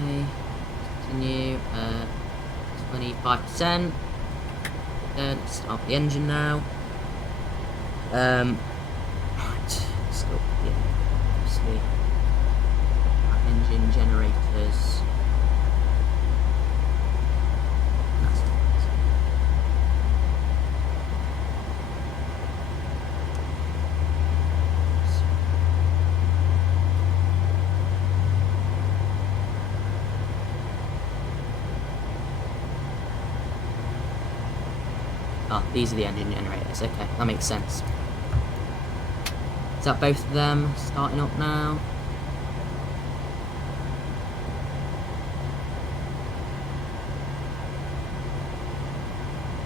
Okay, continue, 25%. Let's start the engine now. Right, still, yeah, obviously, engine generators. That's oh, these are the engine generators. Okay, that makes sense. Is that both of them starting up now?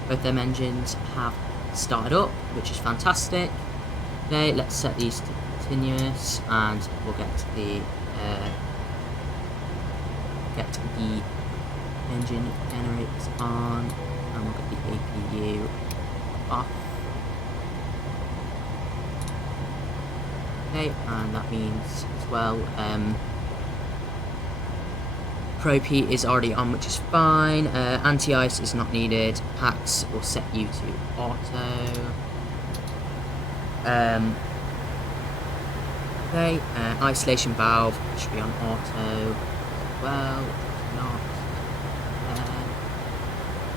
Both them engines have started up, which is fantastic. Okay, let's set these to continuous, and we'll get the engine generators on, and we'll get the APU off. Okay, and that means as well, probe heat is already on, which is fine. Anti-ice is not needed. Packs will set you to auto. Okay, isolation valve should be on auto as well. It's not.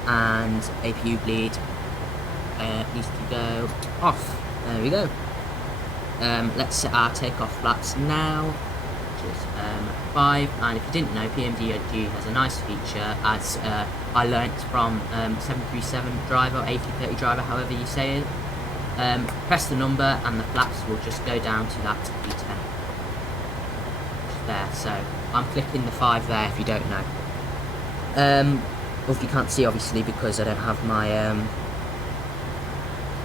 And APU bleed needs to go off. There we go. Let's set our takeoff flaps now. accelerators. 5, and if you didn't know, PMDG has a nice feature, as I learnt from 737 driver, or A330 driver, however you say it. Press the number and the flaps will just go down to that V10. Just there, so I'm clicking the 5 there if you don't know. Well, if you can't see, obviously, because I don't have my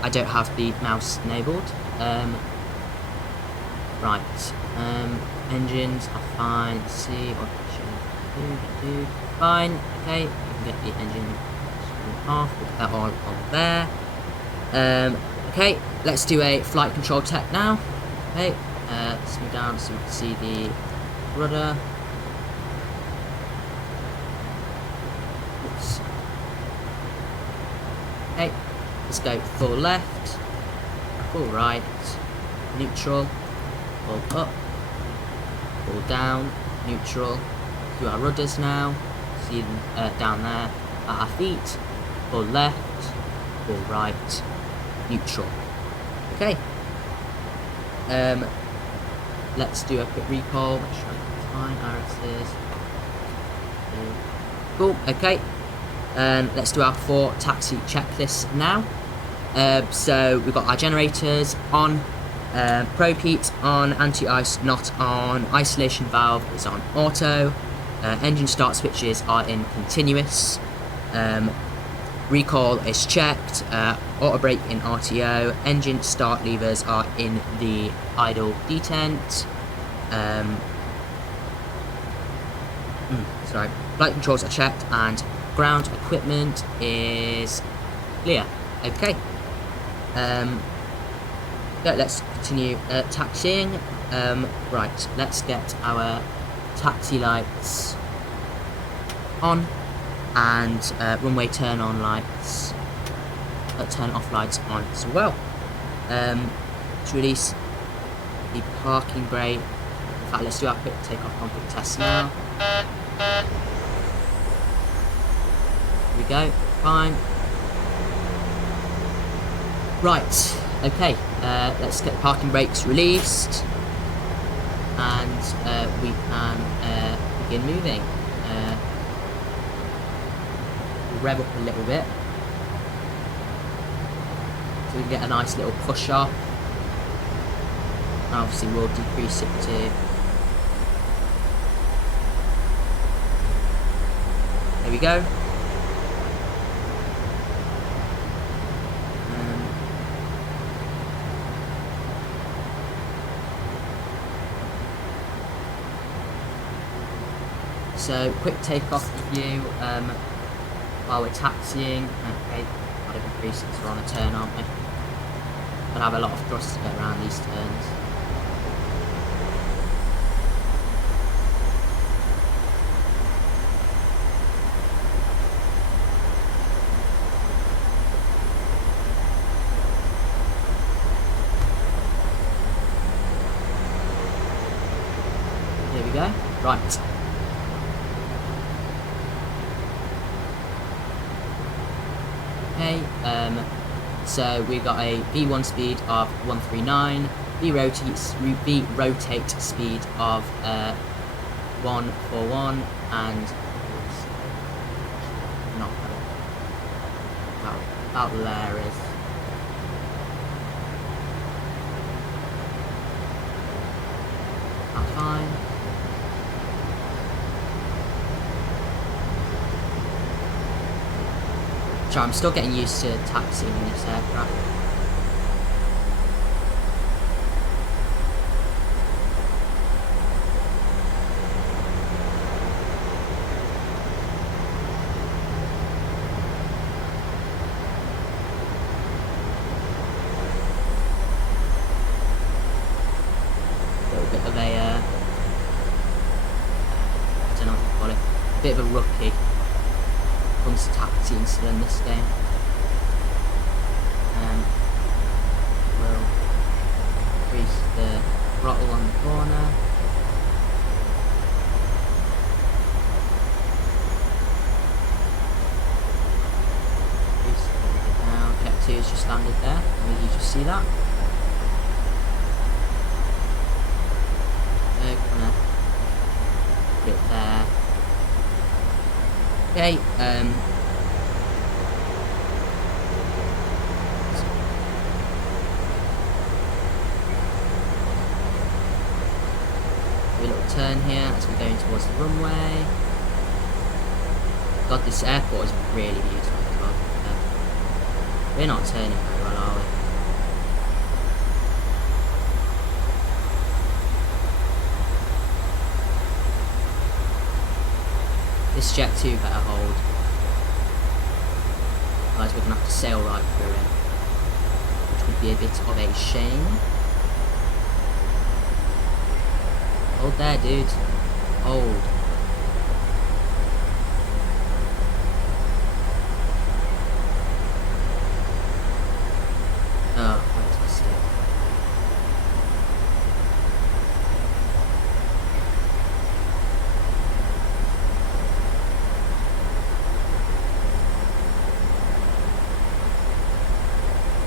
I don't have the mouse enabled. Right, engines are fine. See, option, fine. Okay, you can get the engine off. Put that all on there. Okay, let's do a flight control tech now. Okay, smooth down so we can see the rudder. Oops. Okay, let's go full left, full right, neutral, full up, full down, neutral. Do our rudders now. See them down there at our feet. Full left, full right, neutral. Okay. Let's do a quick recall. Make sure it's fine. RSs. Cool. Okay. Let's do our 4 taxi checklists now. So we've got our generators on, probe heat on, anti-ice not on, isolation valve is on auto, engine start switches are in continuous, recall is checked, auto brake in RTO, engine start levers are in the idle detent, sorry, flight controls are checked, and ground equipment is clear. Okay. Let's continue taxiing. Right, let's get our taxi lights on and runway turn on lights, turn off lights on as well. To release the parking brake. In fact, let's do our quick takeoff config test now. Here we go, fine. Right, okay, let's get the parking brakes released and we can begin moving. Rev up a little bit so we can get a nice little push off, and obviously we'll decrease it to, there we go. So quick takeoff view while we're taxiing. Okay, got to increase it because we're on a turn, aren't we? Gonna have a lot of thrust to get around these turns. There we go. Right. Okay, so we got a V1 speed of 139, V rotate speed of 141, and not about there is. That's fine. So I'm still getting used to taxiing in this aircraft. A little bit of a, I don't know what to call it, a bit of a rookie. Comes to taxiing still in this game. We'll increase the throttle on the corner. Increase it down. Jet 2 is just landed there. Maybe you just see that. We're gonna Okay, do a little turn here as we're going towards the runway. God, this airport is really beautiful as well. We're not turning very well, are we? This Jet 2 better hold. Otherwise we're going to have to sail right through it, which would be a bit of a shame. Hold there, dude. Hold. Oh, fantastic.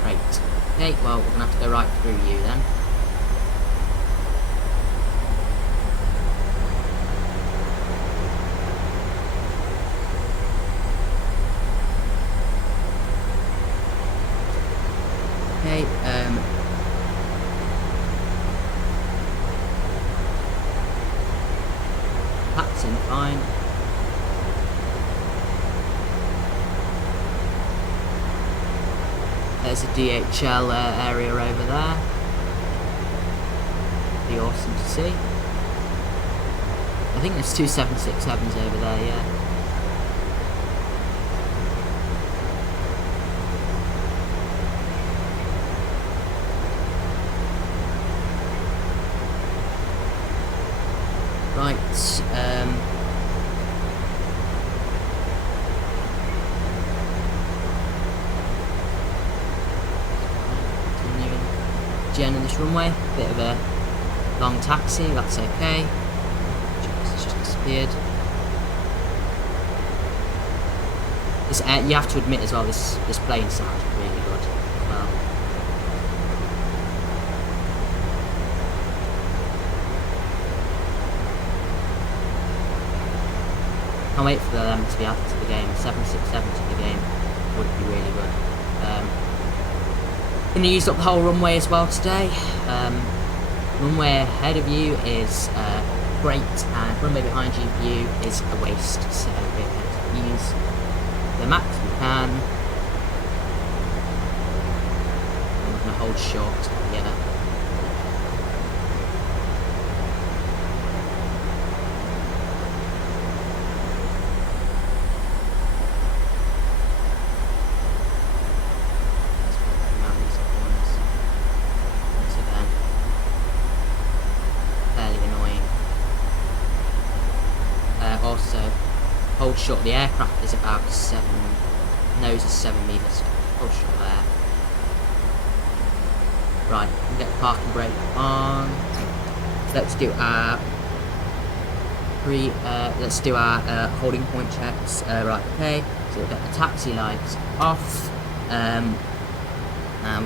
Right. Okay, well, we're going to have to go right through you then. Okay, passing fine. There's a DHL area over there. Be awesome to see. I think there's 2 767s over there, yeah. Right, continuing Jen in this runway, bit of a long taxi, that's okay. It's just disappeared. This you have to admit as well, this plane sounds really good as well. Can't wait for them to be added to the game. 767 to the game would be really good. Gonna use up the whole runway as well today. Runway ahead of you is great, and runway behind you is a waste. So we're going to use the max we can. And we're gonna hold short here. Also, hold short. The aircraft is about 7 meters. Hold short there. Right, we can get the parking brake on. Let's do our holding point checks. Right, okay. So we'll get the taxi lights off. And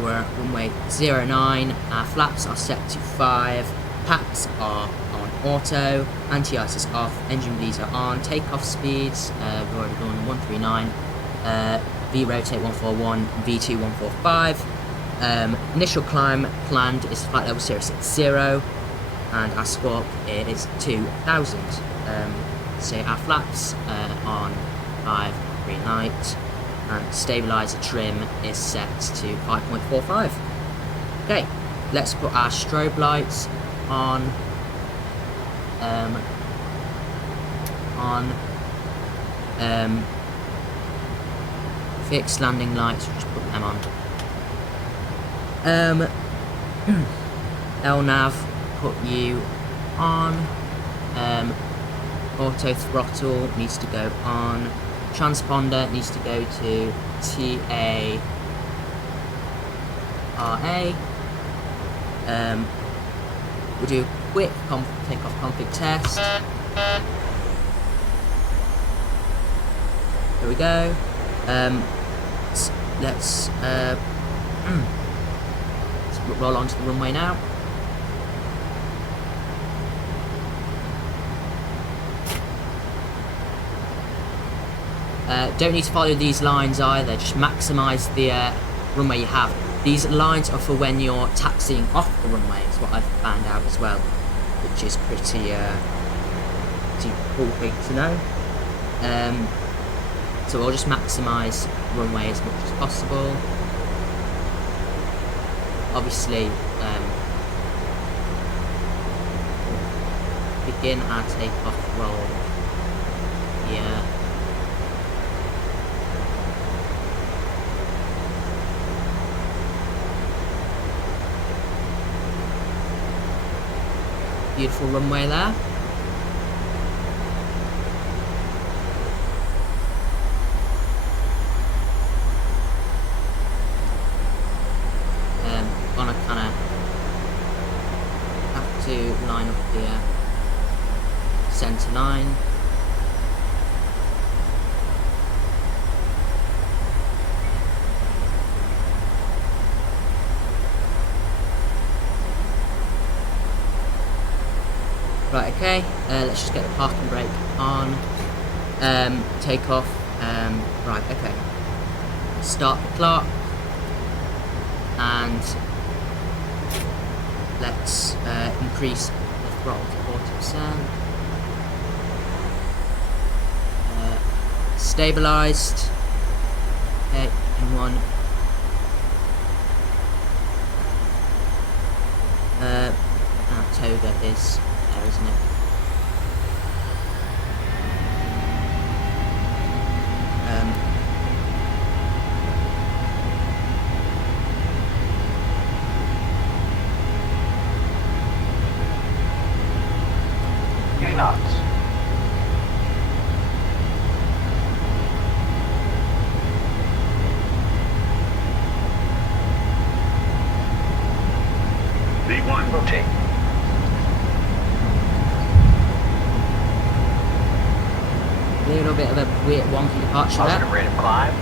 we're at runway 09. Our flaps are set to 5. Packs are on auto, anti-ice is off, engine bleeds are on, takeoff speeds, we've already done 139, V rotate 141, V2 145, initial climb planned is flight level 060, and our squawk is 2000, so our flaps on 5 green light, and stabiliser trim is set to 5.45. Okay, let's put our strobe lights on fixed landing lights, just put them on. LNAV, put you on. Auto throttle needs to go on. Transponder needs to go to TARA. We'll do a quick takeoff config test. There we go. Let's roll onto the runway now. Don't need to follow these lines either, just maximise the runway you have. These lines are for when you're taxiing off the runway, is what I've found out as well, which is pretty cool thing to know. So we'll just maximise runway as much as possible. Obviously, begin our takeoff roll here. Beautiful runway there. Gonna kind of have to line up the centre line. Right, okay, let's just get the parking brake on. Take off. Right, okay. Start the clock. And let's increase the throttle to 40%. Stabilised. Okay, in one. Our toga is there, isn't it? Knots. V1 rotate. A little bit of a weird wonky departure there. Positive rate of climb.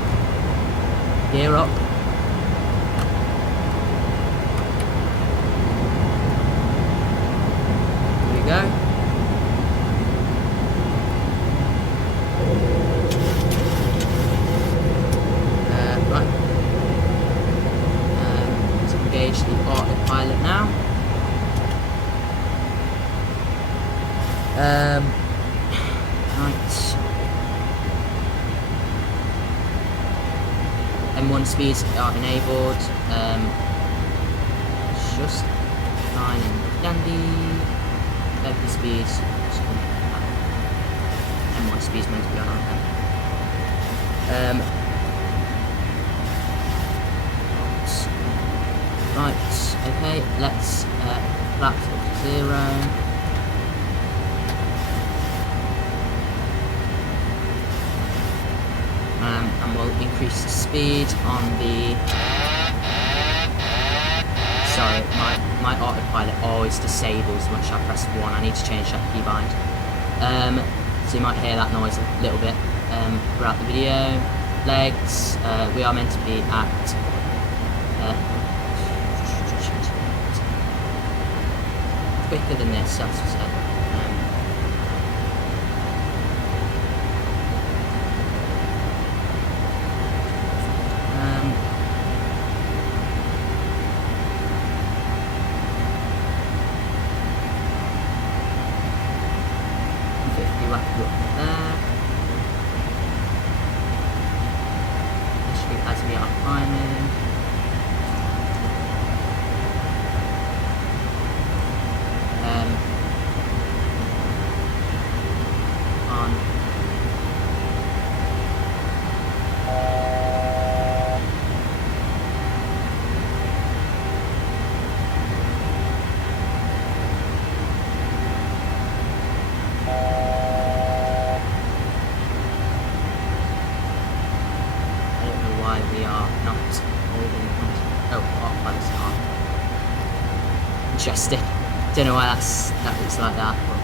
Gear up. Here we go. Right. Let's engage the autopilot now. Right. M1 speeds are enabled. Just fine and dandy. FP speeds. M1 speeds meant to be on, aren't they? Right, okay, let's flaps up to 0. And we'll increase the speed on the... Sorry, my autopilot always disables once I press 1. I need to change that keybind. So you might hear that noise a little bit throughout the video. Legs, we are meant to be at... quicker than this, that's for certain. 50 left up there. Actually, as we are climbing. We are not holding on. Oh, autopilot's on. Interesting. Don't know why that looks like that. But...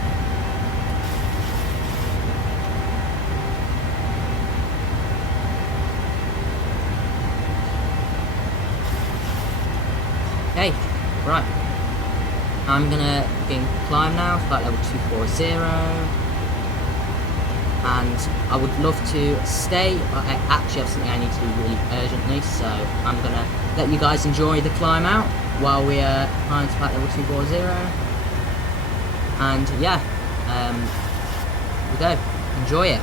Okay, right. I'm gonna begin climb now. Flight level 240. and I would love to stay. I actually have something I need to do really urgently, so I'm gonna let you guys enjoy the climb out while we are climb to flight level 240. And yeah, here we go. Enjoy it.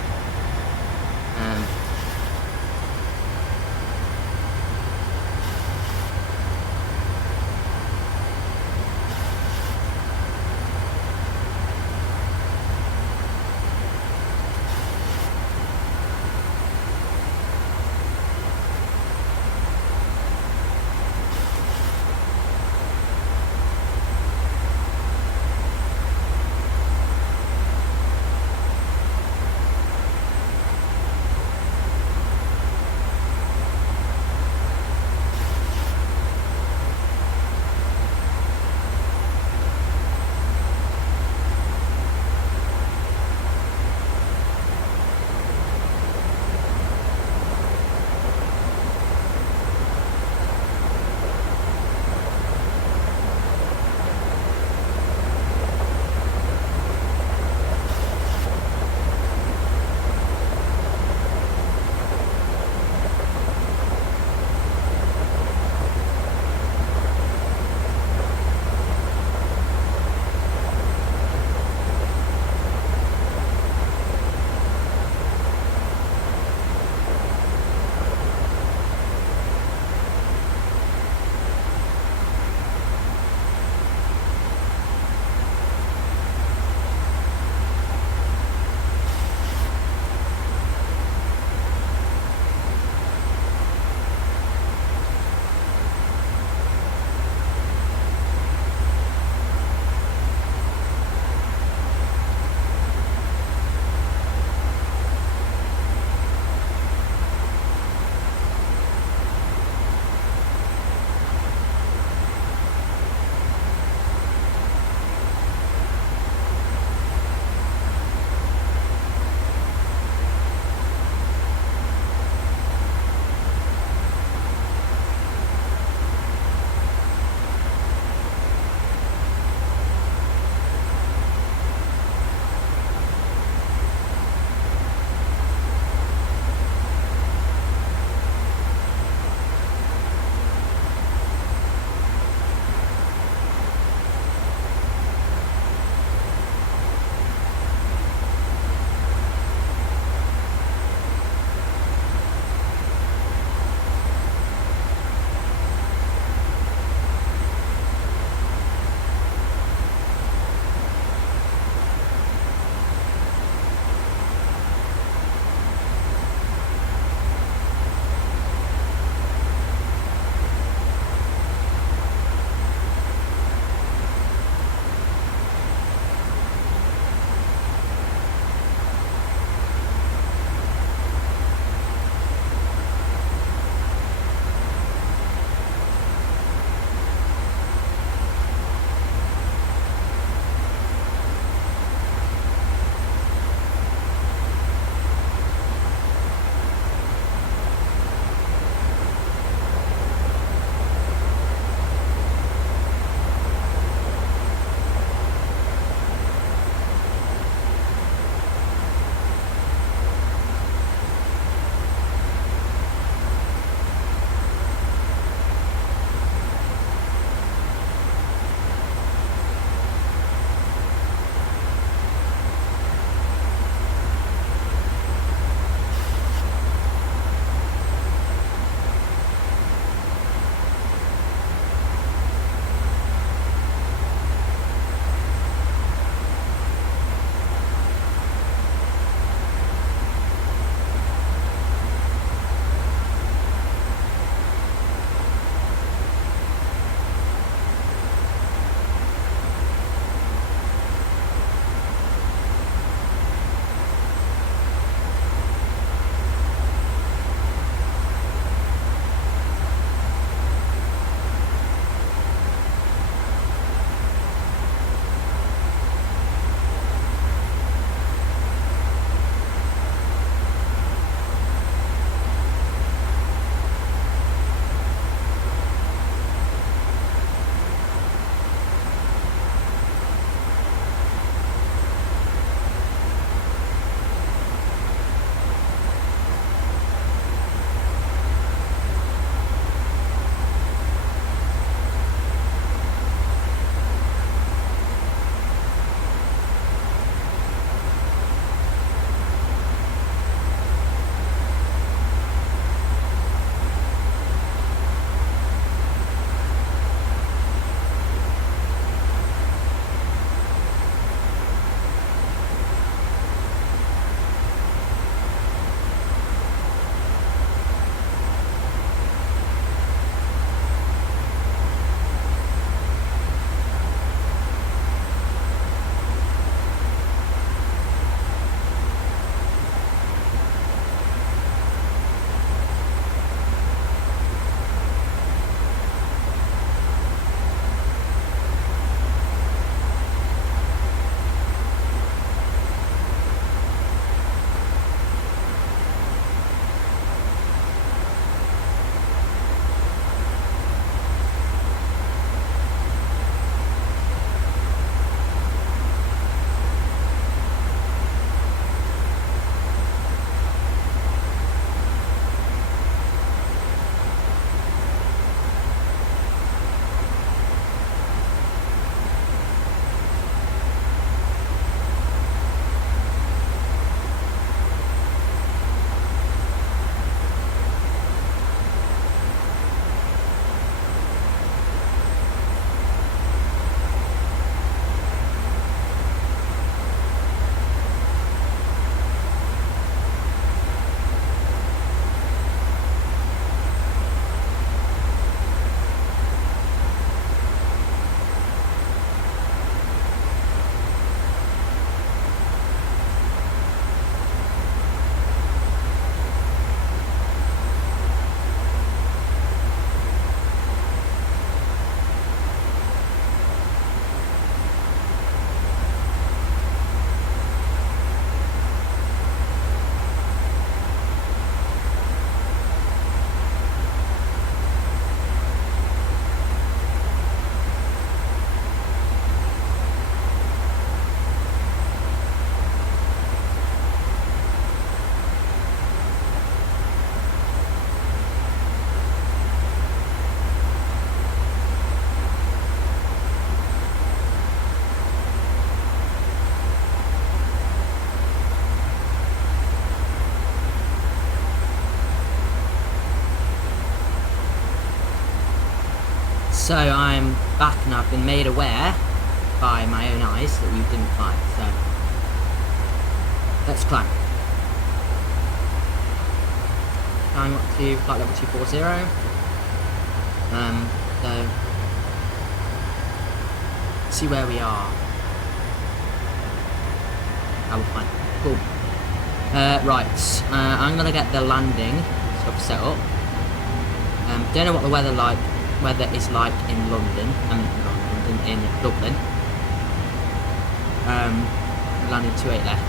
So I'm back and I've been made aware by my own eyes that we didn't fly. So let's climb. Climb up to flight level 240. So see where we are. I will find. Cool. Right. I'm gonna get the landing stuff set up. Don't know what the weather is like in London. In Dublin. Landing 28 left.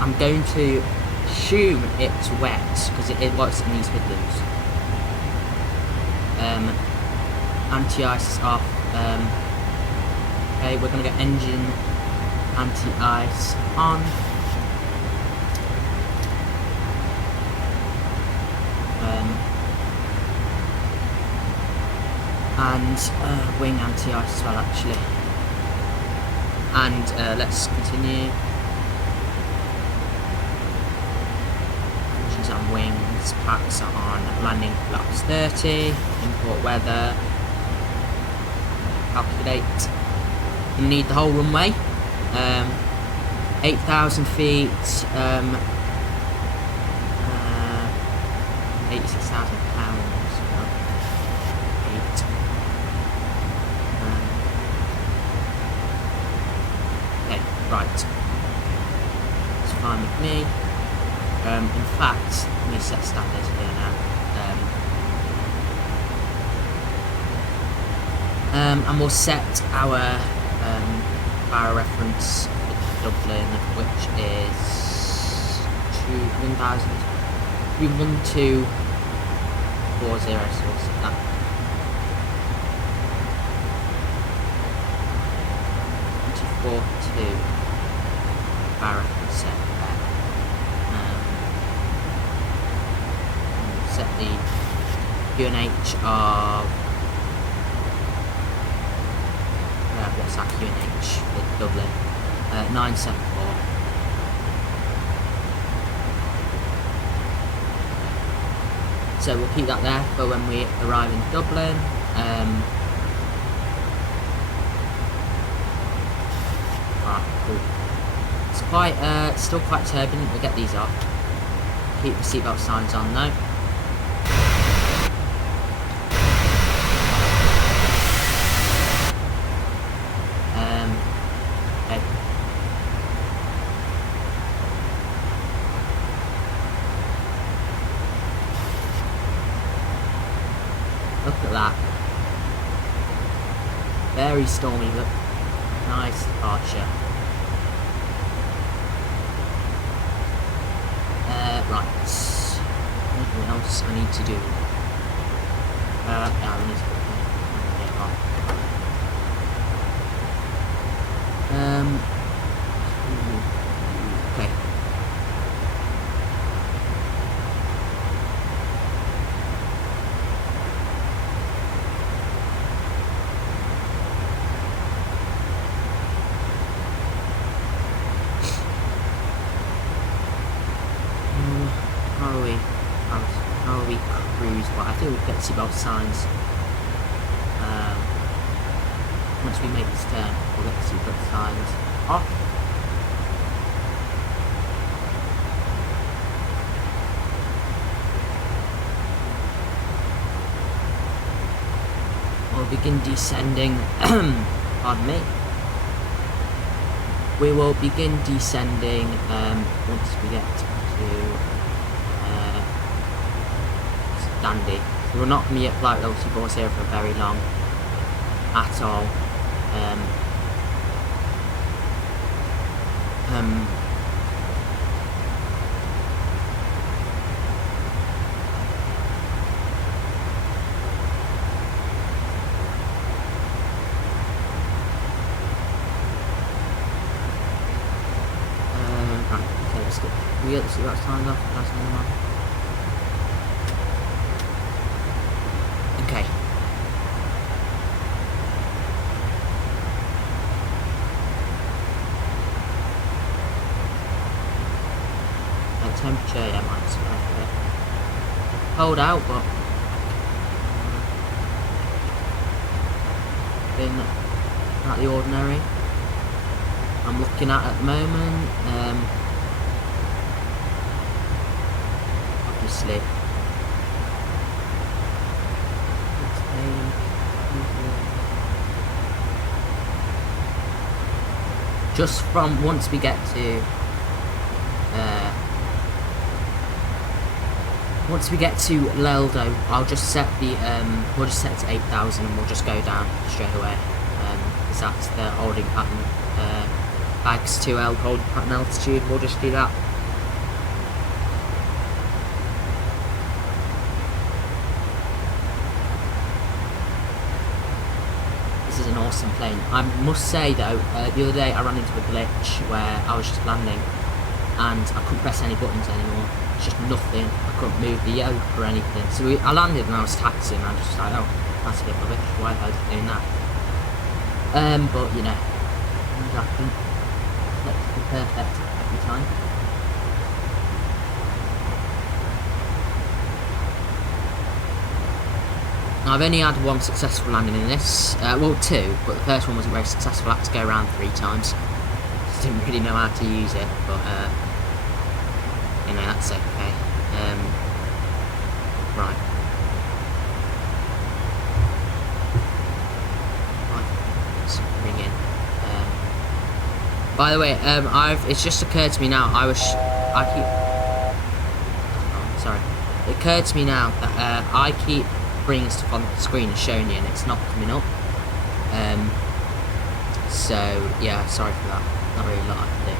I'm going to assume it's wet because it works in East Midlands. Anti-ice is off. Okay, we're gonna get engine anti-ice on. And wing anti-ice as well, actually. And let's continue. Engines on wings, packs are on, landing flaps 30, import weather, calculate. You need the whole runway, 8,000 feet, 86,000 pounds. Okay, right. It's fine with me. In fact, let me set standards here now. And we'll set our reference for Dublin, which is 1,240, so we'll set that. Bar reference set there. Set the QNH of what's that QNH for Dublin? 974. So we'll keep that there for when we arrive in Dublin. Alright, cool. It's quite still quite turbulent. We'll get these off. Keep the seatbelt signs on though. Okay. Look at that. Very stormy, but nice departure. Right. Anything else I need to do? Yeah, we need to get off. Okay. How are we cruise? Well, I think we'll get seatbelt signs. Once we make this turn, we'll get the seatbelt signs off. We'll begin descending. Pardon me. We will begin descending once we get to Dandy. So we're not going to be at flight level 240 for very long at all. Right, okay, let's get. We get the seatbelt signs off. That's normal. Okay. Temperature, yeah, mine's perfect. Cold out, but nothing out of the ordinary I'm looking at the moment. Obviously. Just from once we get to Leldo, I'll just set the we'll just set it to 8,000 and we'll just go down straight away. Because that's the holding pattern. Bags 2L holding pattern altitude. We'll just do that. This is an awesome plane. I must say though, the other day I ran into a glitch where I was just landing and I couldn't press any buttons anymore. It's just nothing. I couldn't move the yoke or anything. So I landed and I was taxiing and I was just like, oh, that's a bit rubbish. Why the hell are you doing that? But you know, things happen. Let's be perfect every time. Now, I've only had one successful landing in this. Well, two, but the first one wasn't very successful. I had to go around 3 times. Didn't really know how to use it, but you know, that's okay. Right. Let's bring in. By the way, it's just occurred to me now. Sorry. It occurred to me now that I keep bringing stuff on the screen and showing you, and it's not coming up. So yeah, sorry for that. Not really a lot I can do.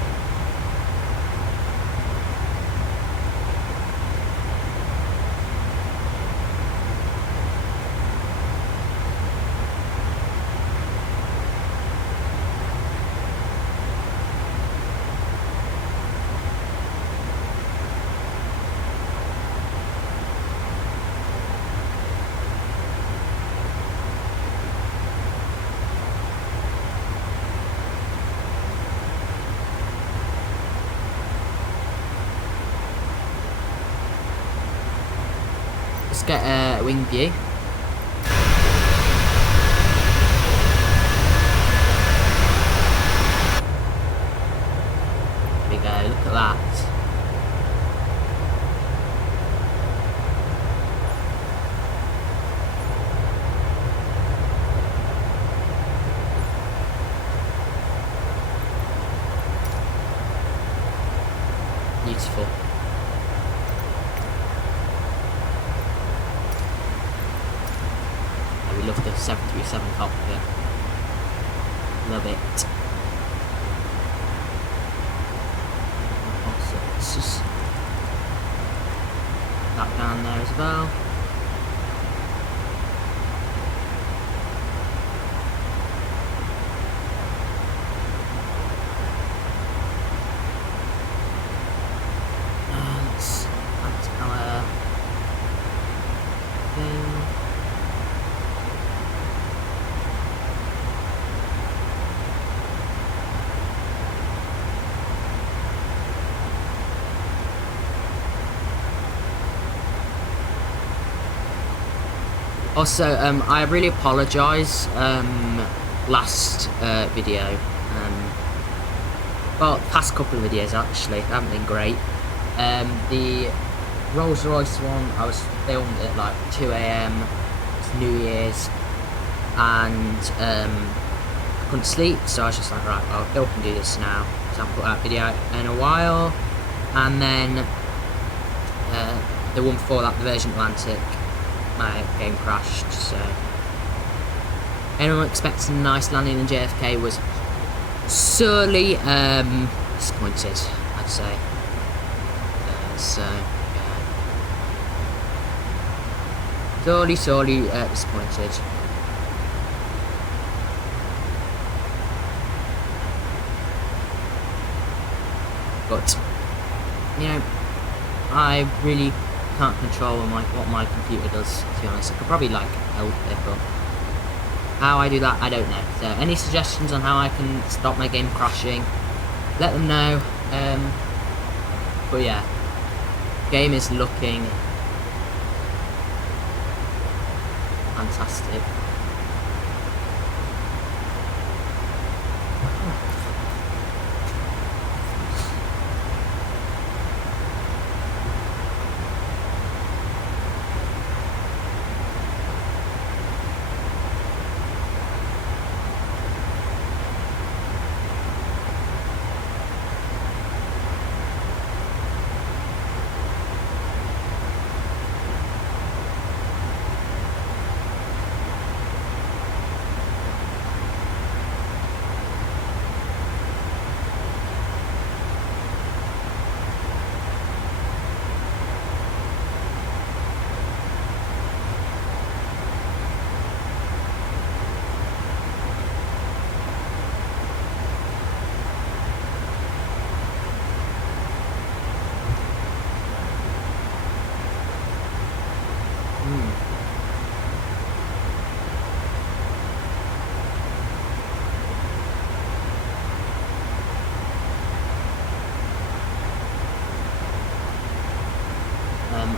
Let's get a wing view. There we go, look at that. Beautiful. We love the 737 cockpit. Love it. Also, it's just that down there as well. That's our thing. Also, I really apologise, last video, well, past couple of videos actually, they haven't been great. The Rolls Royce one, I was filmed at like 2 AM, it's New Year's, and I couldn't sleep, so I was just like, right, I'll go up and do this now, because I haven't put that video out in a while. And then, the one before that, the Virgin Atlantic, my game crashed, so anyone expecting a nice landing in JFK was sorely disappointed, I'd say. So yeah, sorely disappointed. But you know, I really can't control what my computer does, to be honest. I could probably like help it, but how I do that, I don't know. So any suggestions on how I can stop my game crashing, let them know. But yeah, game is looking fantastic.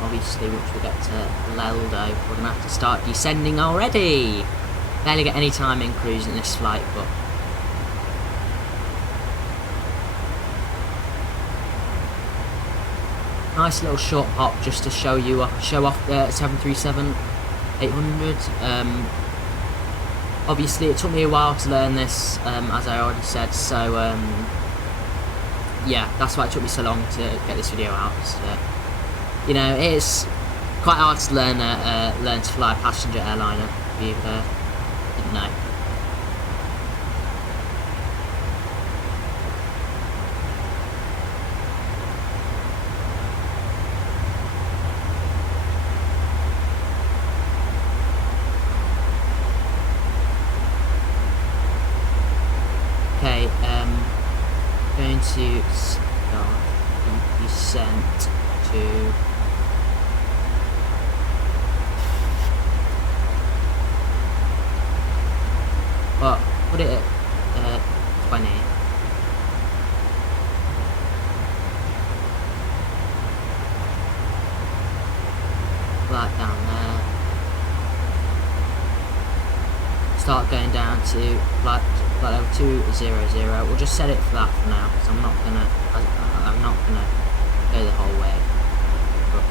Obviously, once we get to Leldo, we're going to have to start descending already. Barely get any time in cruising this flight, but... Nice little short hop just to show off the 737-800. Obviously, it took me a while to learn this, as I already said, so yeah, that's why it took me so long to get this video out. So, you know, it's quite hard to learn to fly a passenger airliner, if you didn't know. Okay, going to start the descent to well, put it at 20. Right down there. Start going down to flight level 200. We'll just set it for that for now, because I'm not gonna go the whole way. But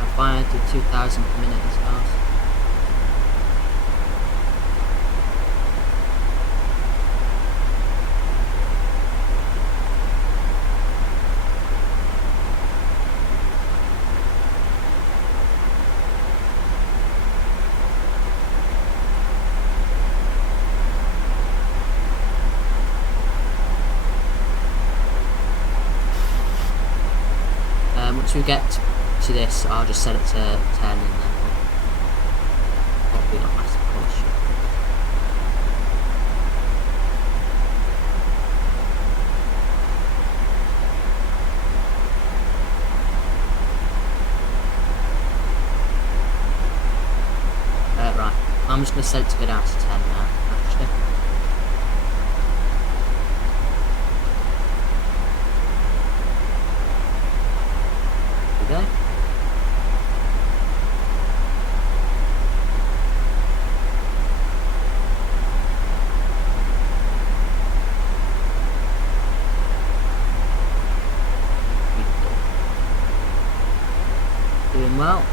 I fired to 2,000 per minute as well. Once we get to this, I'll just set it to 10 and then we'll probably not massive caution. Right, I'm just going to set it to go down to 10 now, actually. There. Doing well.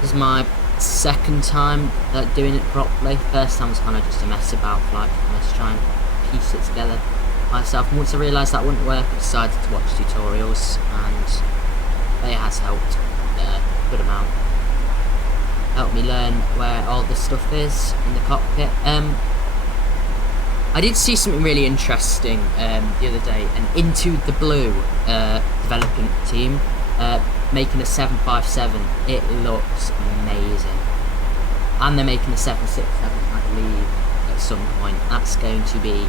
This is my second time doing it properly. First time was kind of just a mess about flight. Let's try and piece it together myself. And once I realised that wouldn't work, I decided to watch tutorials, and it has helped a good amount. Helped me learn where all this stuff is in the cockpit. I did see something really interesting the other day, an Into the Blue development team making a 757. It looks amazing, and they're making a 767, I believe, at some point. That's going to be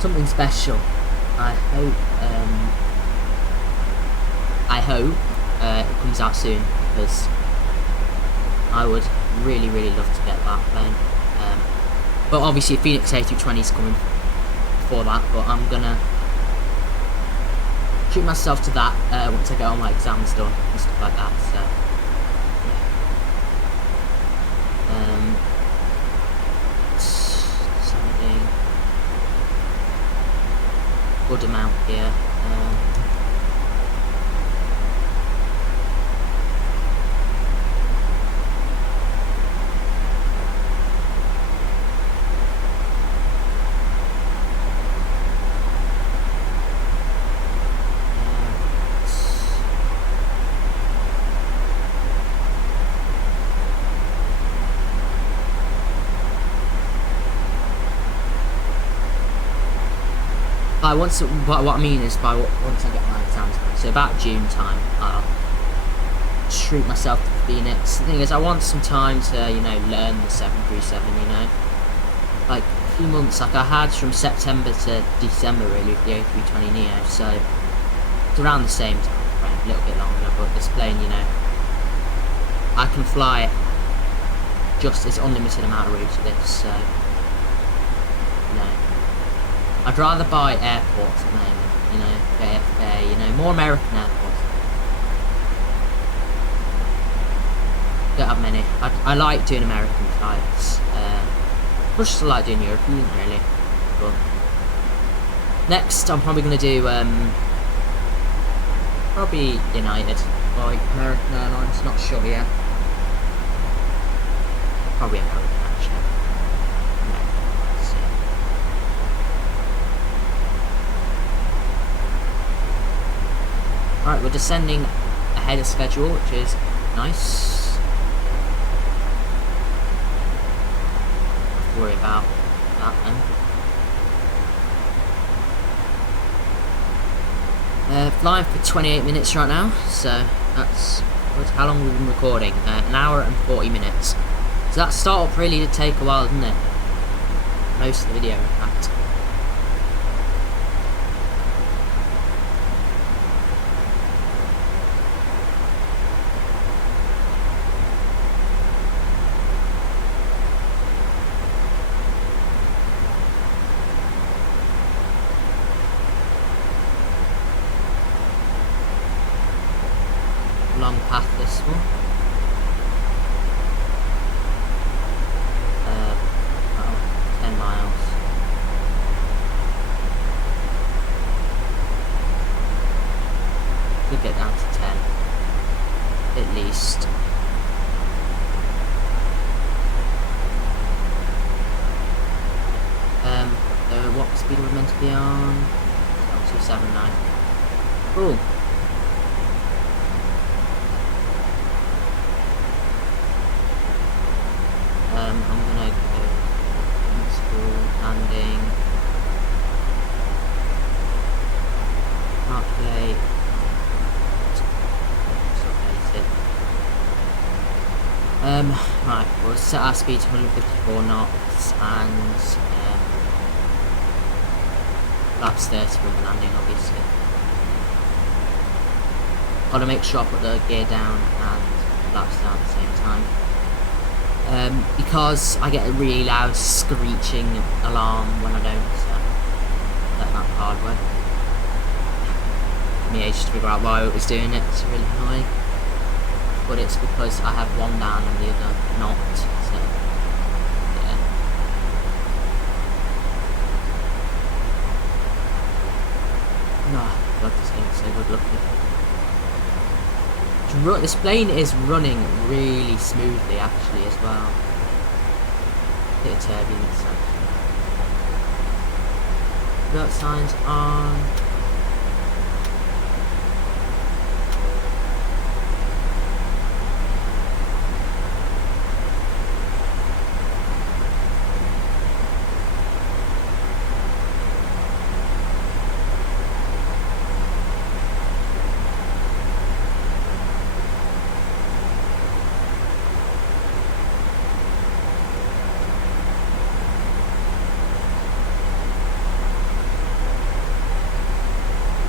something special. I hope it comes out soon, because I would really love to get that plane. But obviously Phoenix A220 is coming before that, but I'm gonna treat myself to that once I get all my exams done and stuff like that. So yeah. Sending good amount here. What I mean is once I get my exams done, so about June time, I'll treat myself to Phoenix. The thing is, I want some time to, you know, learn the 737, you know. Like, a few months, like I had from September to December, really, with the A320neo, so it's around the same time. frame a little bit longer, but this plane, you know, I can fly just as unlimited amount of routes with this, so, you know, I'd rather buy airports at the moment, you know, JFK, you know, more American airports. Don't have many. I like doing American flights, much as I like doing European, really, but next I'm probably going to do, probably United, or American Airlines, not sure yet. Probably American, actually. Let's see. Alright, we're descending ahead of schedule, which is nice. Don't have to worry about that then. Flying for 28 minutes right now, so that's how long we've been recording. An hour and 40 minutes. So that startup really did take a while, didn't it? Most of the video, in fact. Long path, this one. About 10 miles. Could get down to 10 at least. So what speed are we meant to be on? 279. Cool. I'm gonna go install landing, calculate, right, we'll set our speed to 154 knots and flaps 30 when we're landing, obviously. Gotta make sure I put the gear down and flaps down at the same time. Because I get a really loud screeching alarm when I don't, so let that hard way. Took me ages to figure out why it was doing it, it's really annoying. But it's because I have one down and the other not, so yeah. Oh god, this game's so good looking. This plane is running really smoothly actually as well. Bit of turbulence actually. Alert signs on.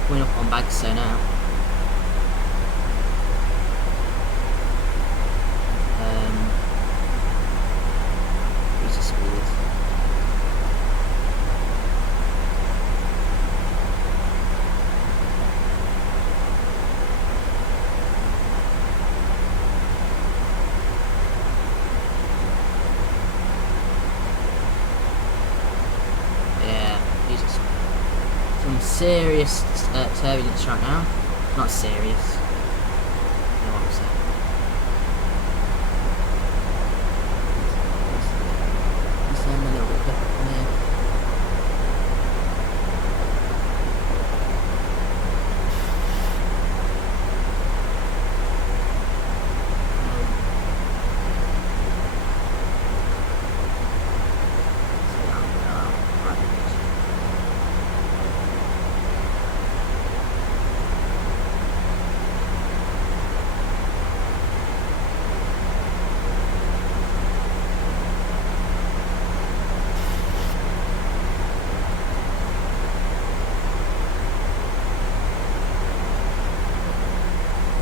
Coming up on Bagso now. Where's the speed? Yeah, Jesus. Some serious turbulence right now. Not serious. You know what I'm saying. Just a little bit quicker from here.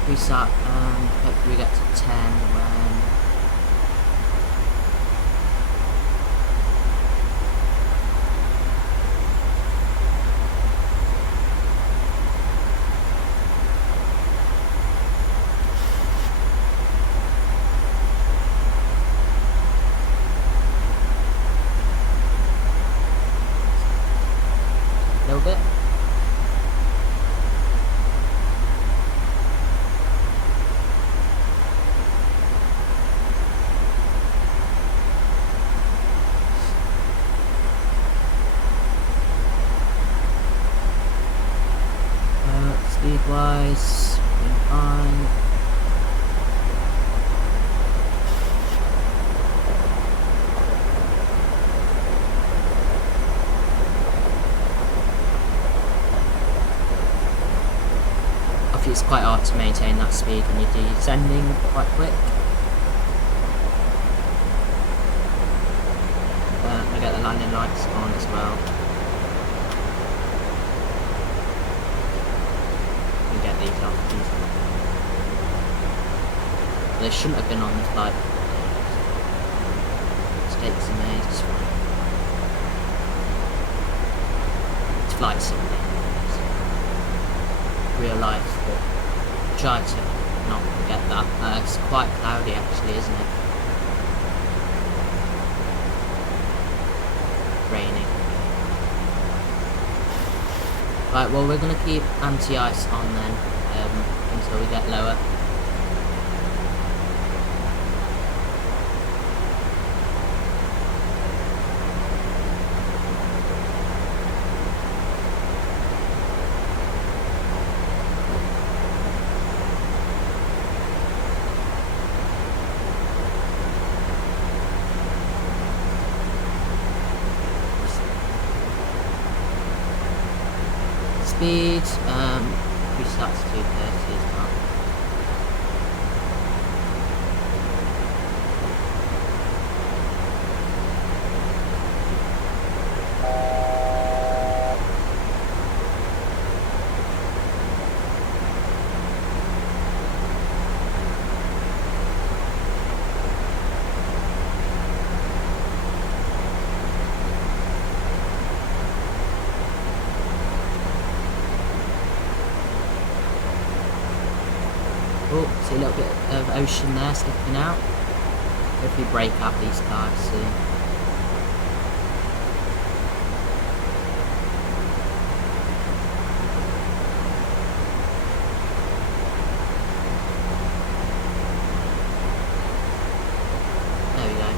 Reset, hopefully we get to 10 when... a little bit. Speed-wise, doing fine. Obviously, it's quite hard to maintain that speed when you're descending quite quick. I get the landing lights on as well. Get these off easily. They shouldn't have been on the flight. Mistakes are made, it's fine. It's flight simulator. It's real life, but try to not forget that. It's quite cloudy actually, isn't it? Raining. Right, well we're going to keep anti-ice on then, until we get lower. Speed, restarts to 230 as well. Oh, see a little bit of ocean there sticking out. Hopefully break out these cars soon. There we go.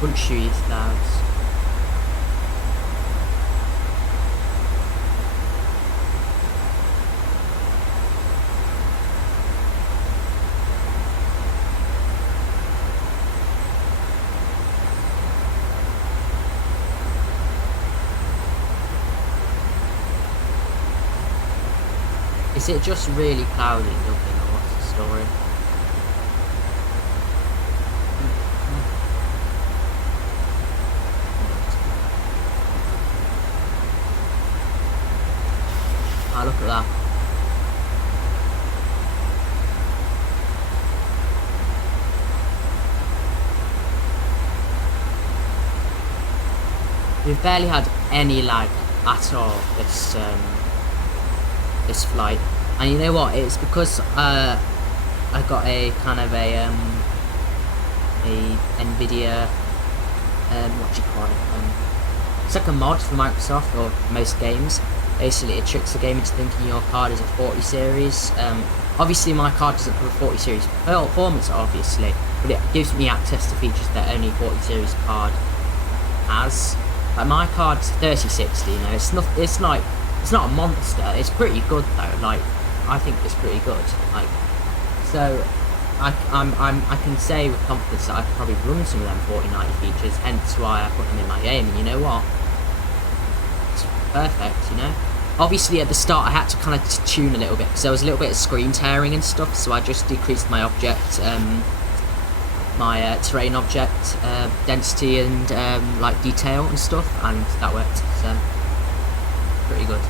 Punch through these clouds. Is it just really cloudy in Dublin, or what's the story? Ah, look at that. We've barely had any lag at all this flight, and you know what? It's because I got a kind of a NVIDIA what do you call it? It's like a mod for Microsoft or most games. Basically, it tricks the game into thinking your card is a 40 series. Obviously, my card doesn't have a 40 series performance, obviously, but it gives me access to features that only 40 series card has. Like my card's 3060, you know, it's not a monster. It's pretty good though. Like I think it's pretty good. Like, so I can say with confidence that I could probably run some of them 4090 features, hence why I put them in my game. And you know what? It's perfect, you know. Obviously, at the start, I had to kind of tune a little bit because there was a little bit of screen tearing and stuff. So I just decreased my object, my terrain object density and like detail and stuff, and that worked. So pretty good.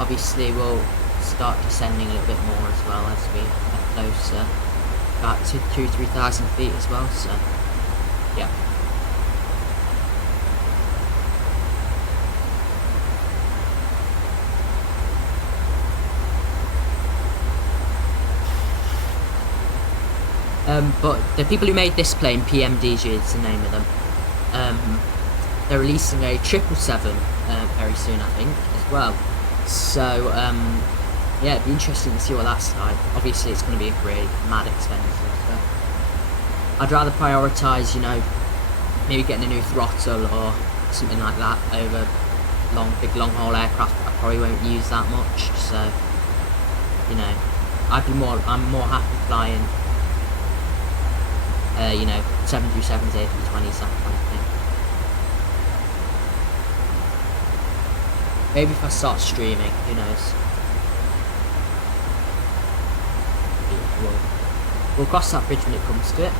Obviously, we'll start descending a little bit more as well as we get closer, about 2,000–3,000 feet as well. So, yeah. But the people who made this plane, PMDG is the name of them. They're releasing a 777 very soon, I think, as well. So, yeah, it'd be interesting to see what that's like. Obviously, it's going to be really mad expensive. So I'd rather prioritise, you know, maybe getting a new throttle or something like that over big long haul aircraft. I probably won't use that much. So, you know, I'm more happy flying, you know, 737s, A320s, that kind of thing. Maybe if I start streaming, who knows? Yeah, we'll cross that bridge when it comes to it.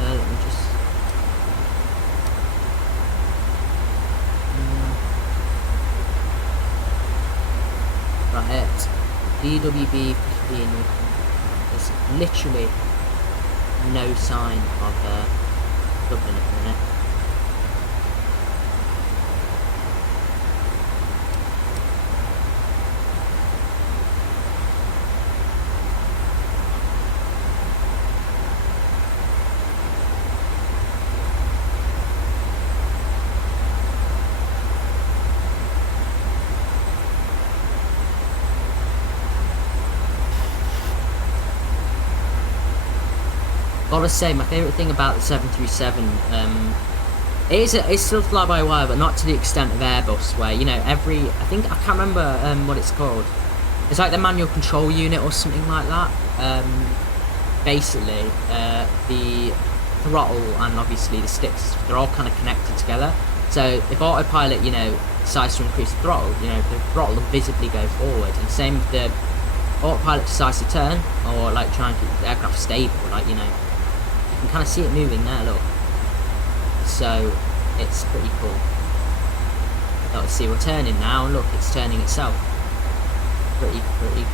Let me just... Right, DWB 15, there's literally no sign of Dublin at the minute. Gotta say, my favourite thing about the 737, it's still fly-by-wire, but not to the extent of Airbus, where, you know, I can't remember what it's called. It's like the manual control unit or something like that. Basically, the throttle and obviously the sticks, they're all kind of connected together. So if autopilot, you know, decides to increase the throttle, you know, the throttle will visibly go forward. And same with the autopilot decides to turn, or like try and keep the aircraft stable, like, you know, you can kind of see it moving there, look. So it's pretty cool. Let's see, we're turning now, and look, it's turning itself. Pretty cool.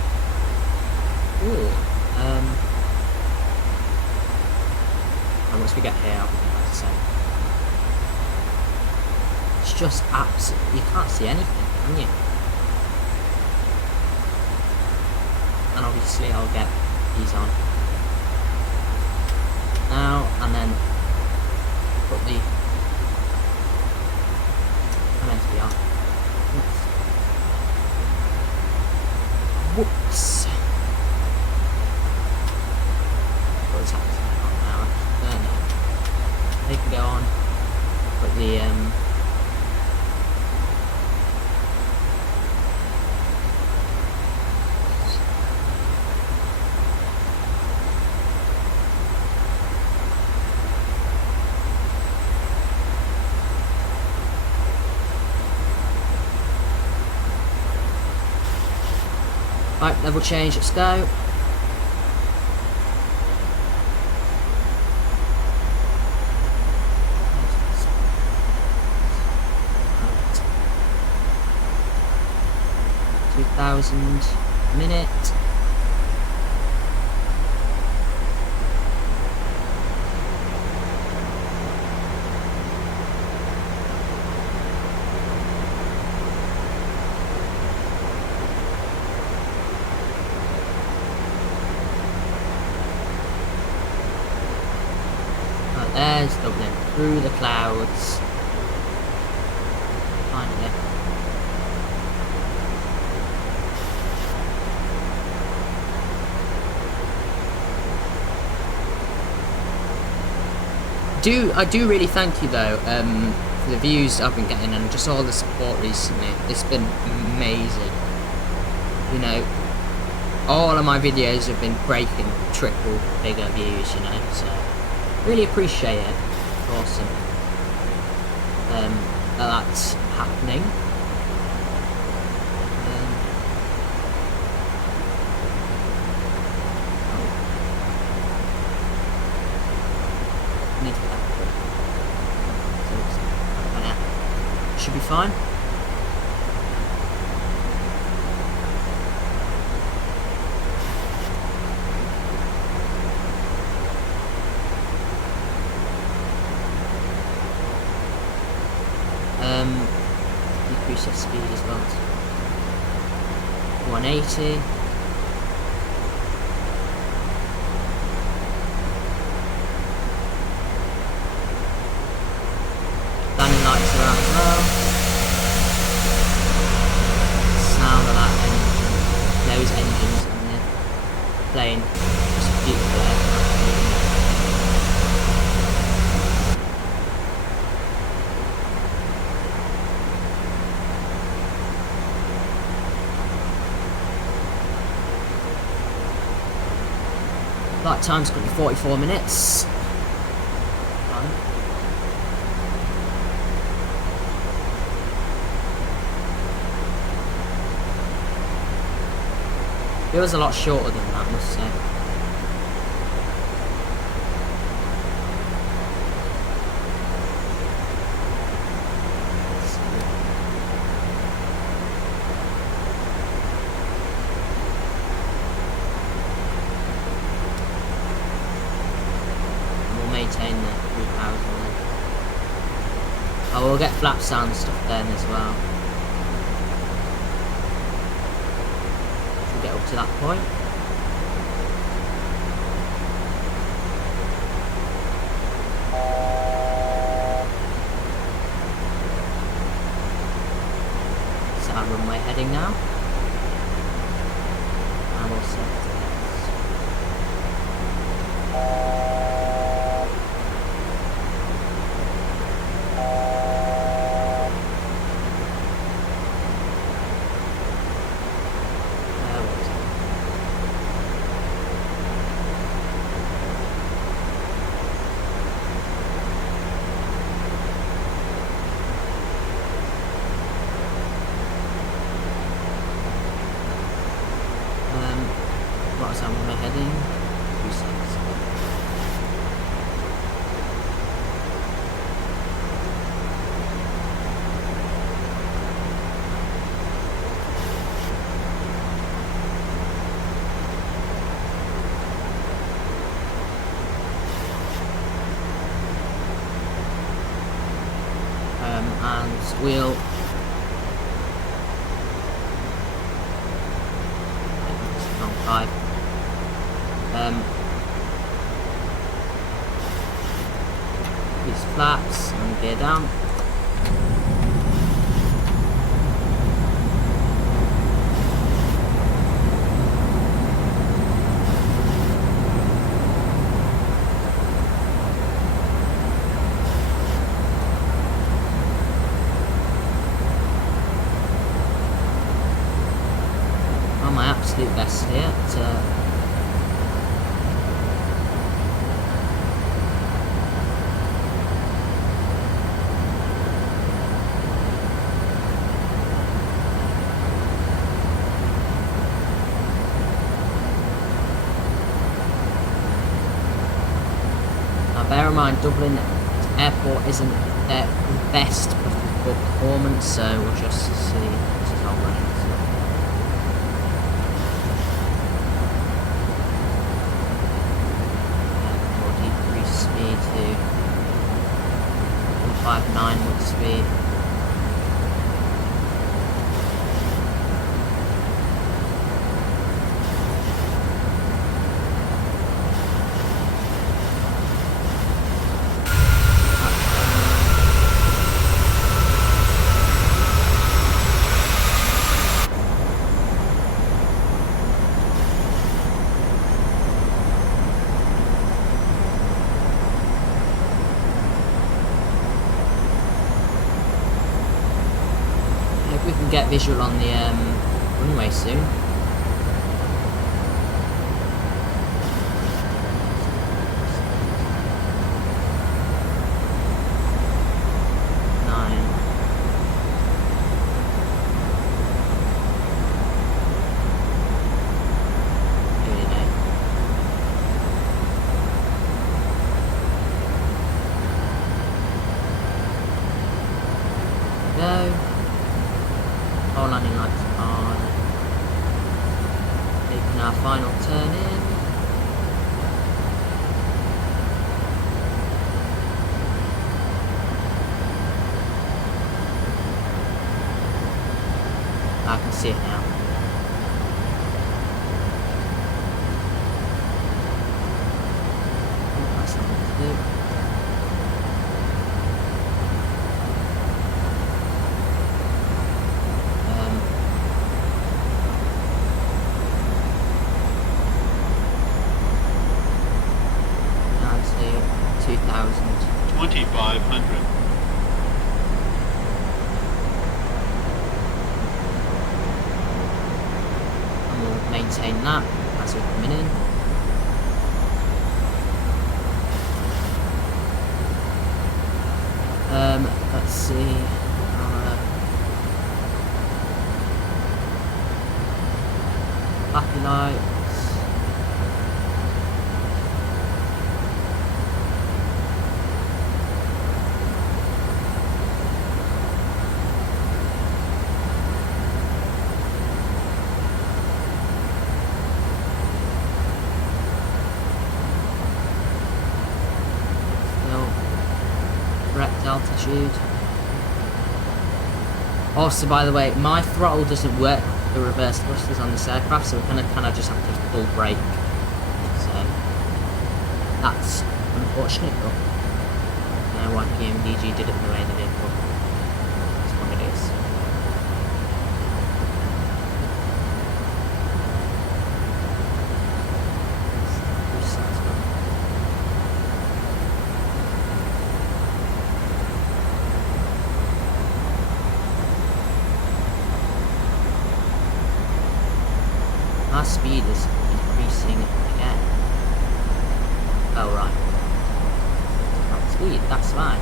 And once we get here, I'll be about to say, it's just absolutely, you can't see anything, can you? And obviously I'll get these on now, and then put the meant to be on. Whoops. What's happening on now? No. They can go on. Put the right, level change, let's go. Right. 2,000 a minute. There's Dublin through the clouds. Finally. I do really thank you though for the views I've been getting and just all the support recently. It's been amazing. You know, all of my videos have been breaking triple bigger views, you know, so really appreciate it. Awesome. That's happening. Need to should be fine. Decrease your speed as well to 180. Landing lights are out as well. Sound of that engine, those engines and the plane, just beautiful aircraft. Flight time's going to be 44 minutes. Feels a lot shorter than that, I must say. Maintain the 3000 then. I will get flap sound stuff then as well. We'll get up to that point. That's our runway heading now. And we'll set it. What was I on my heading? 2 seconds. And we'll wrong 5. These flaps and gear down. On my absolute best here to bear in mind, Dublin Airport isn't their best performance, so we'll just see. This is all running. We'll decrease speed to 159 with speed. can get visual on the runway soon. Landing lights on. Making our final turn in. I can see it now. That's something to do. Down to 2,000. 2,500. Maintain that as we're coming in. Let's see. Happy lights. Correct altitude. Also, by the way, my throttle doesn't work with the reverse thrusters on this aircraft, so we kind of just have to full brake. So that's unfortunate, but I know why PMDG did it the way they did, but that's what it is. Our speed is increasing again. Oh right. That's speed, that's fine.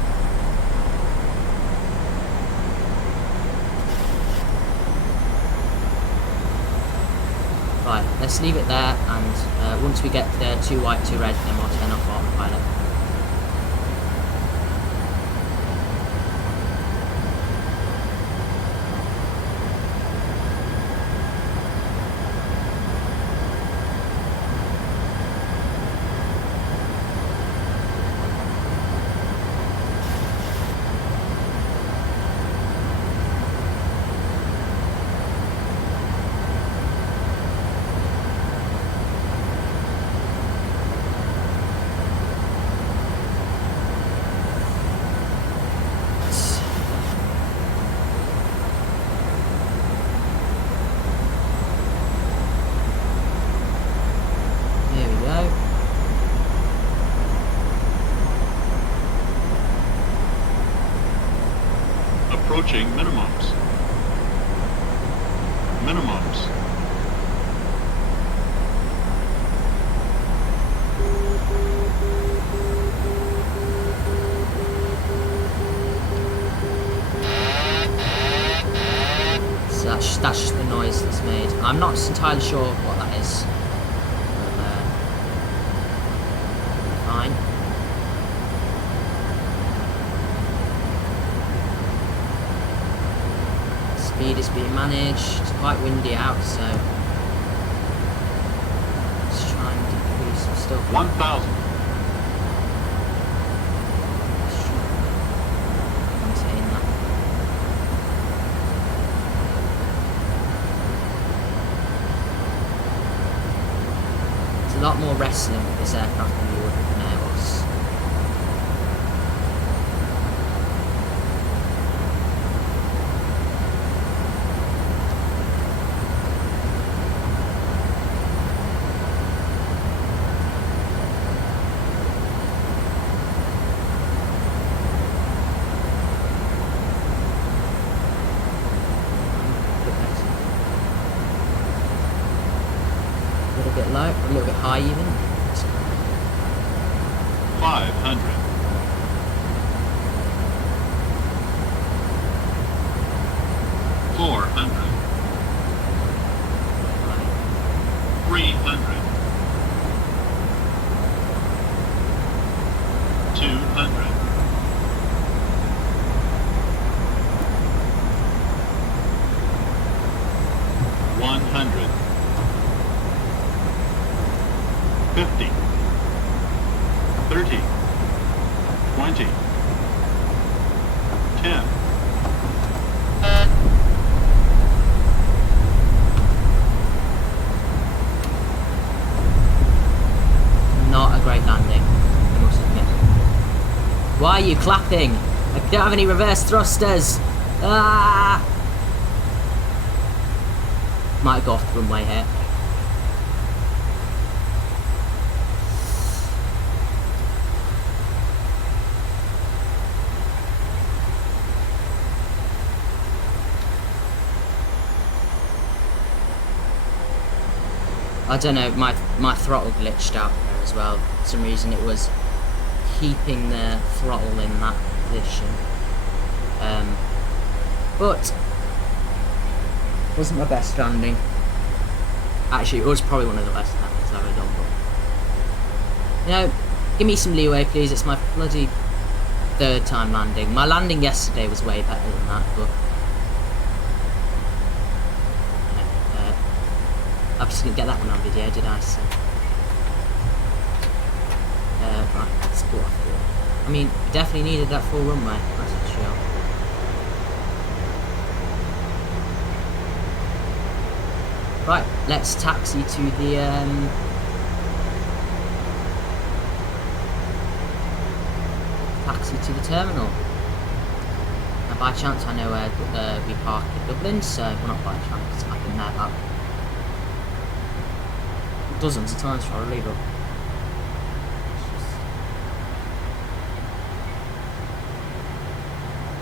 Right, let's leave it there, and once we get to 2 white, 2 red, then we'll turn off autopilot. Approaching minimums. Minimums. So that's just the noise that's made. I'm not entirely sure what that is. Fine. Speed is being managed. It's quite windy out, so let's try and decrease. We're still 1,000. Maintain that. There's a lot more wrestling with this aircraft than you would with an Airbus. bit low, a little bit high even. 500. 400. 300. 200. 100. 50. 30. 20. 10. Not a great landing, I must admit. Why are you clapping? I don't have any reverse thrusters. Ah! Might go off the runway here. I don't know, my throttle glitched out there as well. For some reason it was keeping the throttle in that position. But wasn't my best landing. Actually, it was probably one of the best landings I've ever done. But, you know, give me some leeway, please. It's my bloody third time landing. My landing yesterday was way better than that, but I just didn't get that one on video, did I? So, right, let's go off here. I mean, we definitely needed that full runway, that's for sure. Right, let's taxi to the terminal. Now, by chance, I know where we park in Dublin, so well, not by chance. I've been there about dozens of times probably, but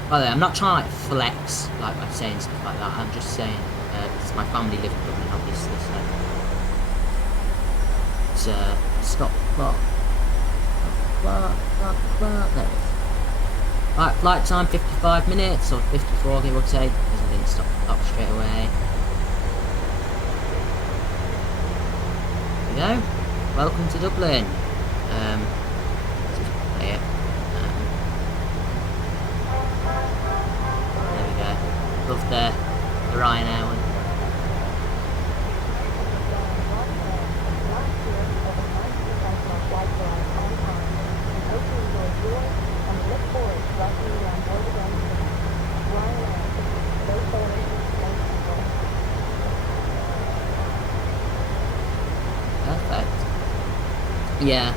by the way, I'm not trying to like flex like by saying stuff like that. I'm just saying because my family live in Dublin, obviously, so it's stop clock. There it is. Right, flight time 55 minutes or 54 give or take, because I didn't stop the clock straight away. There we go. Welcome to Dublin. Let's just play it. There we go. Love the Ryanair one. Perfect. Yeah,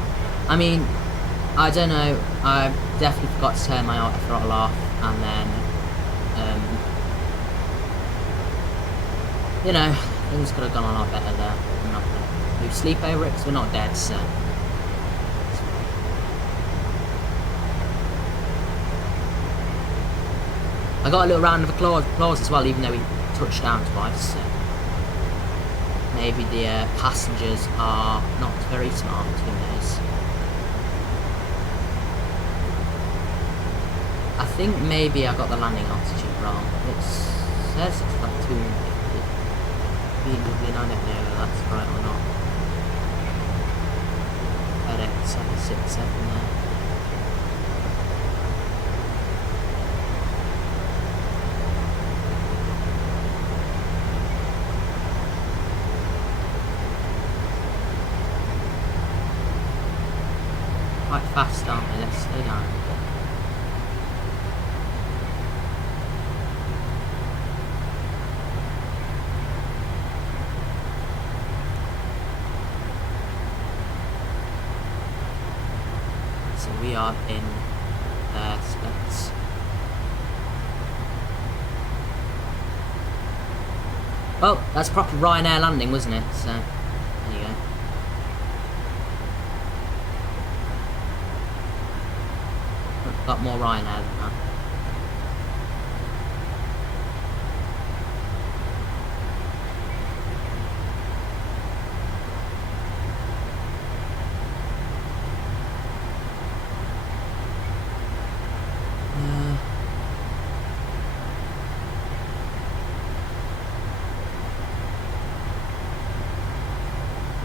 I mean, I don't know, I definitely forgot to turn my auto throttle off, and then, you know, things could have gone a lot better there. I'm not going to lose sleep over it, because we're not dead, so. I got a little round of applause as well, even though we touched down twice, so. Maybe the passengers are not very smart, who knows. I think maybe I got the landing altitude wrong. It says it's like 250. I don't know if that's right or not. FedEx 767 there. Quite fast, aren't we? Let's slow down a bit. So we are in Spence. Well, that's proper Ryanair landing, wasn't it? So, there you go. Got more Ryanair than that.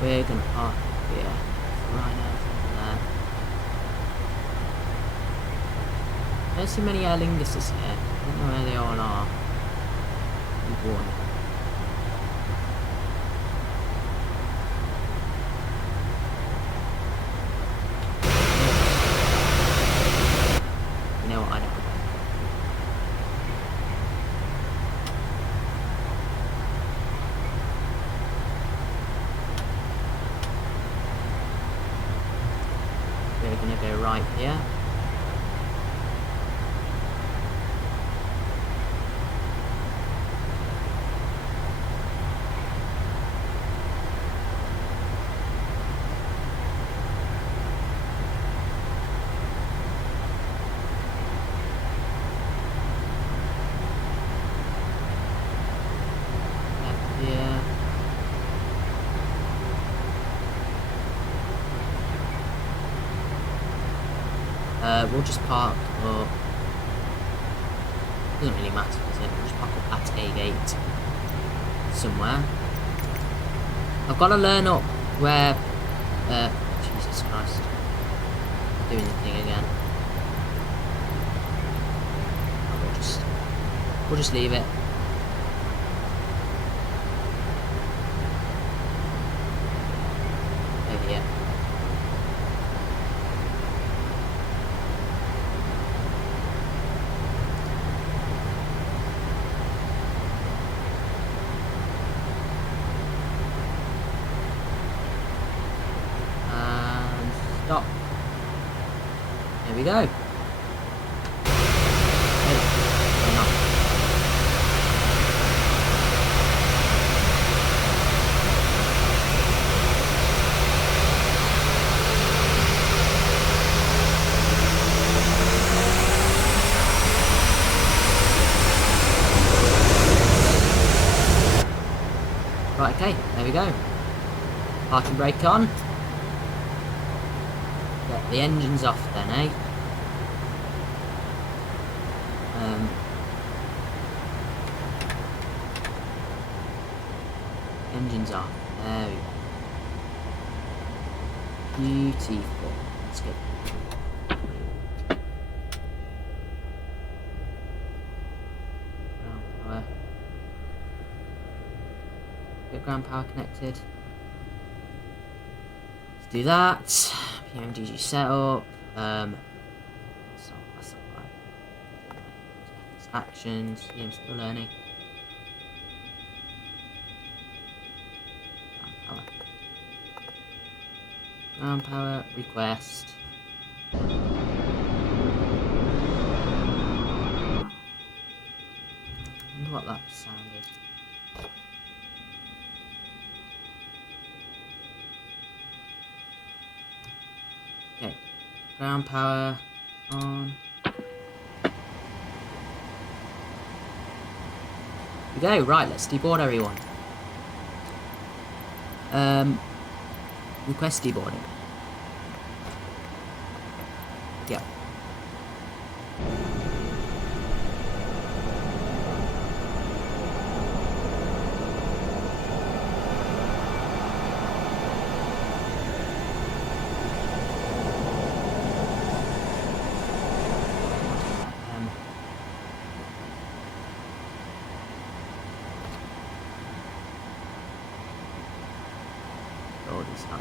We're gonna park here. Ryanair's over there. I don't see many Aer Linguses here. I don't know where they all are. One. You know what, I don't. We're gonna go right here. We'll just park up. Doesn't really matter, does it? We'll just park up at a gate somewhere. I've got to learn up where. Jesus Christ! Doing the thing again. We'll just leave it. Over here. Stop. There we go. Hey, turn off. Right, okay, there we go. Parking brake on. Get the engines off then, eh? Engines off. There we go. Beautiful. Let's go. Ground power. Get ground power connected. Let's do that. PMDG setup. That's not right. Actions. Yeah, I'm still learning. Ground power request. I wonder what that sounded. Okay, ground power on. Here we go. Right, let's deboard everyone. Request deboarding. Yep. All these guys.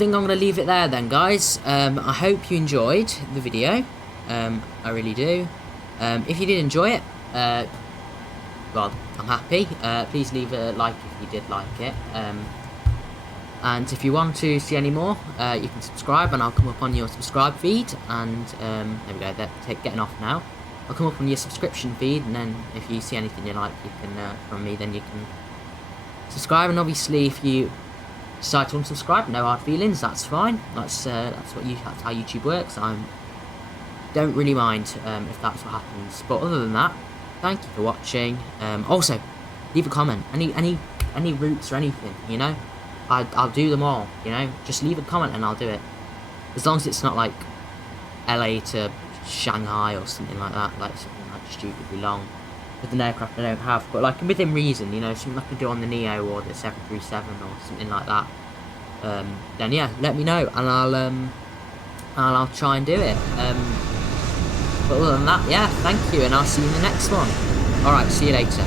think I'm going to leave it there then, guys. I hope you enjoyed the video. I really do. If you did enjoy it, well, I'm happy. Please leave a like if you did like it. And if you want to see any more, you can subscribe and I'll come up on your subscribe feed. And there we go, they're getting off now. I'll come up on your subscription feed, and then if you see anything you like, you can from me, then you can subscribe. And obviously, if you decide to unsubscribe, no hard feelings. That's fine. That's how YouTube works. I don't really mind if that's what happens. But other than that, thank you for watching. Also, leave a comment. Any routes or anything, you know. I'll do them all, you know. Just leave a comment and I'll do it. As long as it's not like LA to Shanghai or something like that, like something like stupidly long with an aircraft I don't have. But like within reason, you know, something I can do on the Neo or the 737 or something like that. Then yeah, let me know and I'll try and do it. But other than that, yeah, thank you, and I'll see you in the next one. Alright, see you later.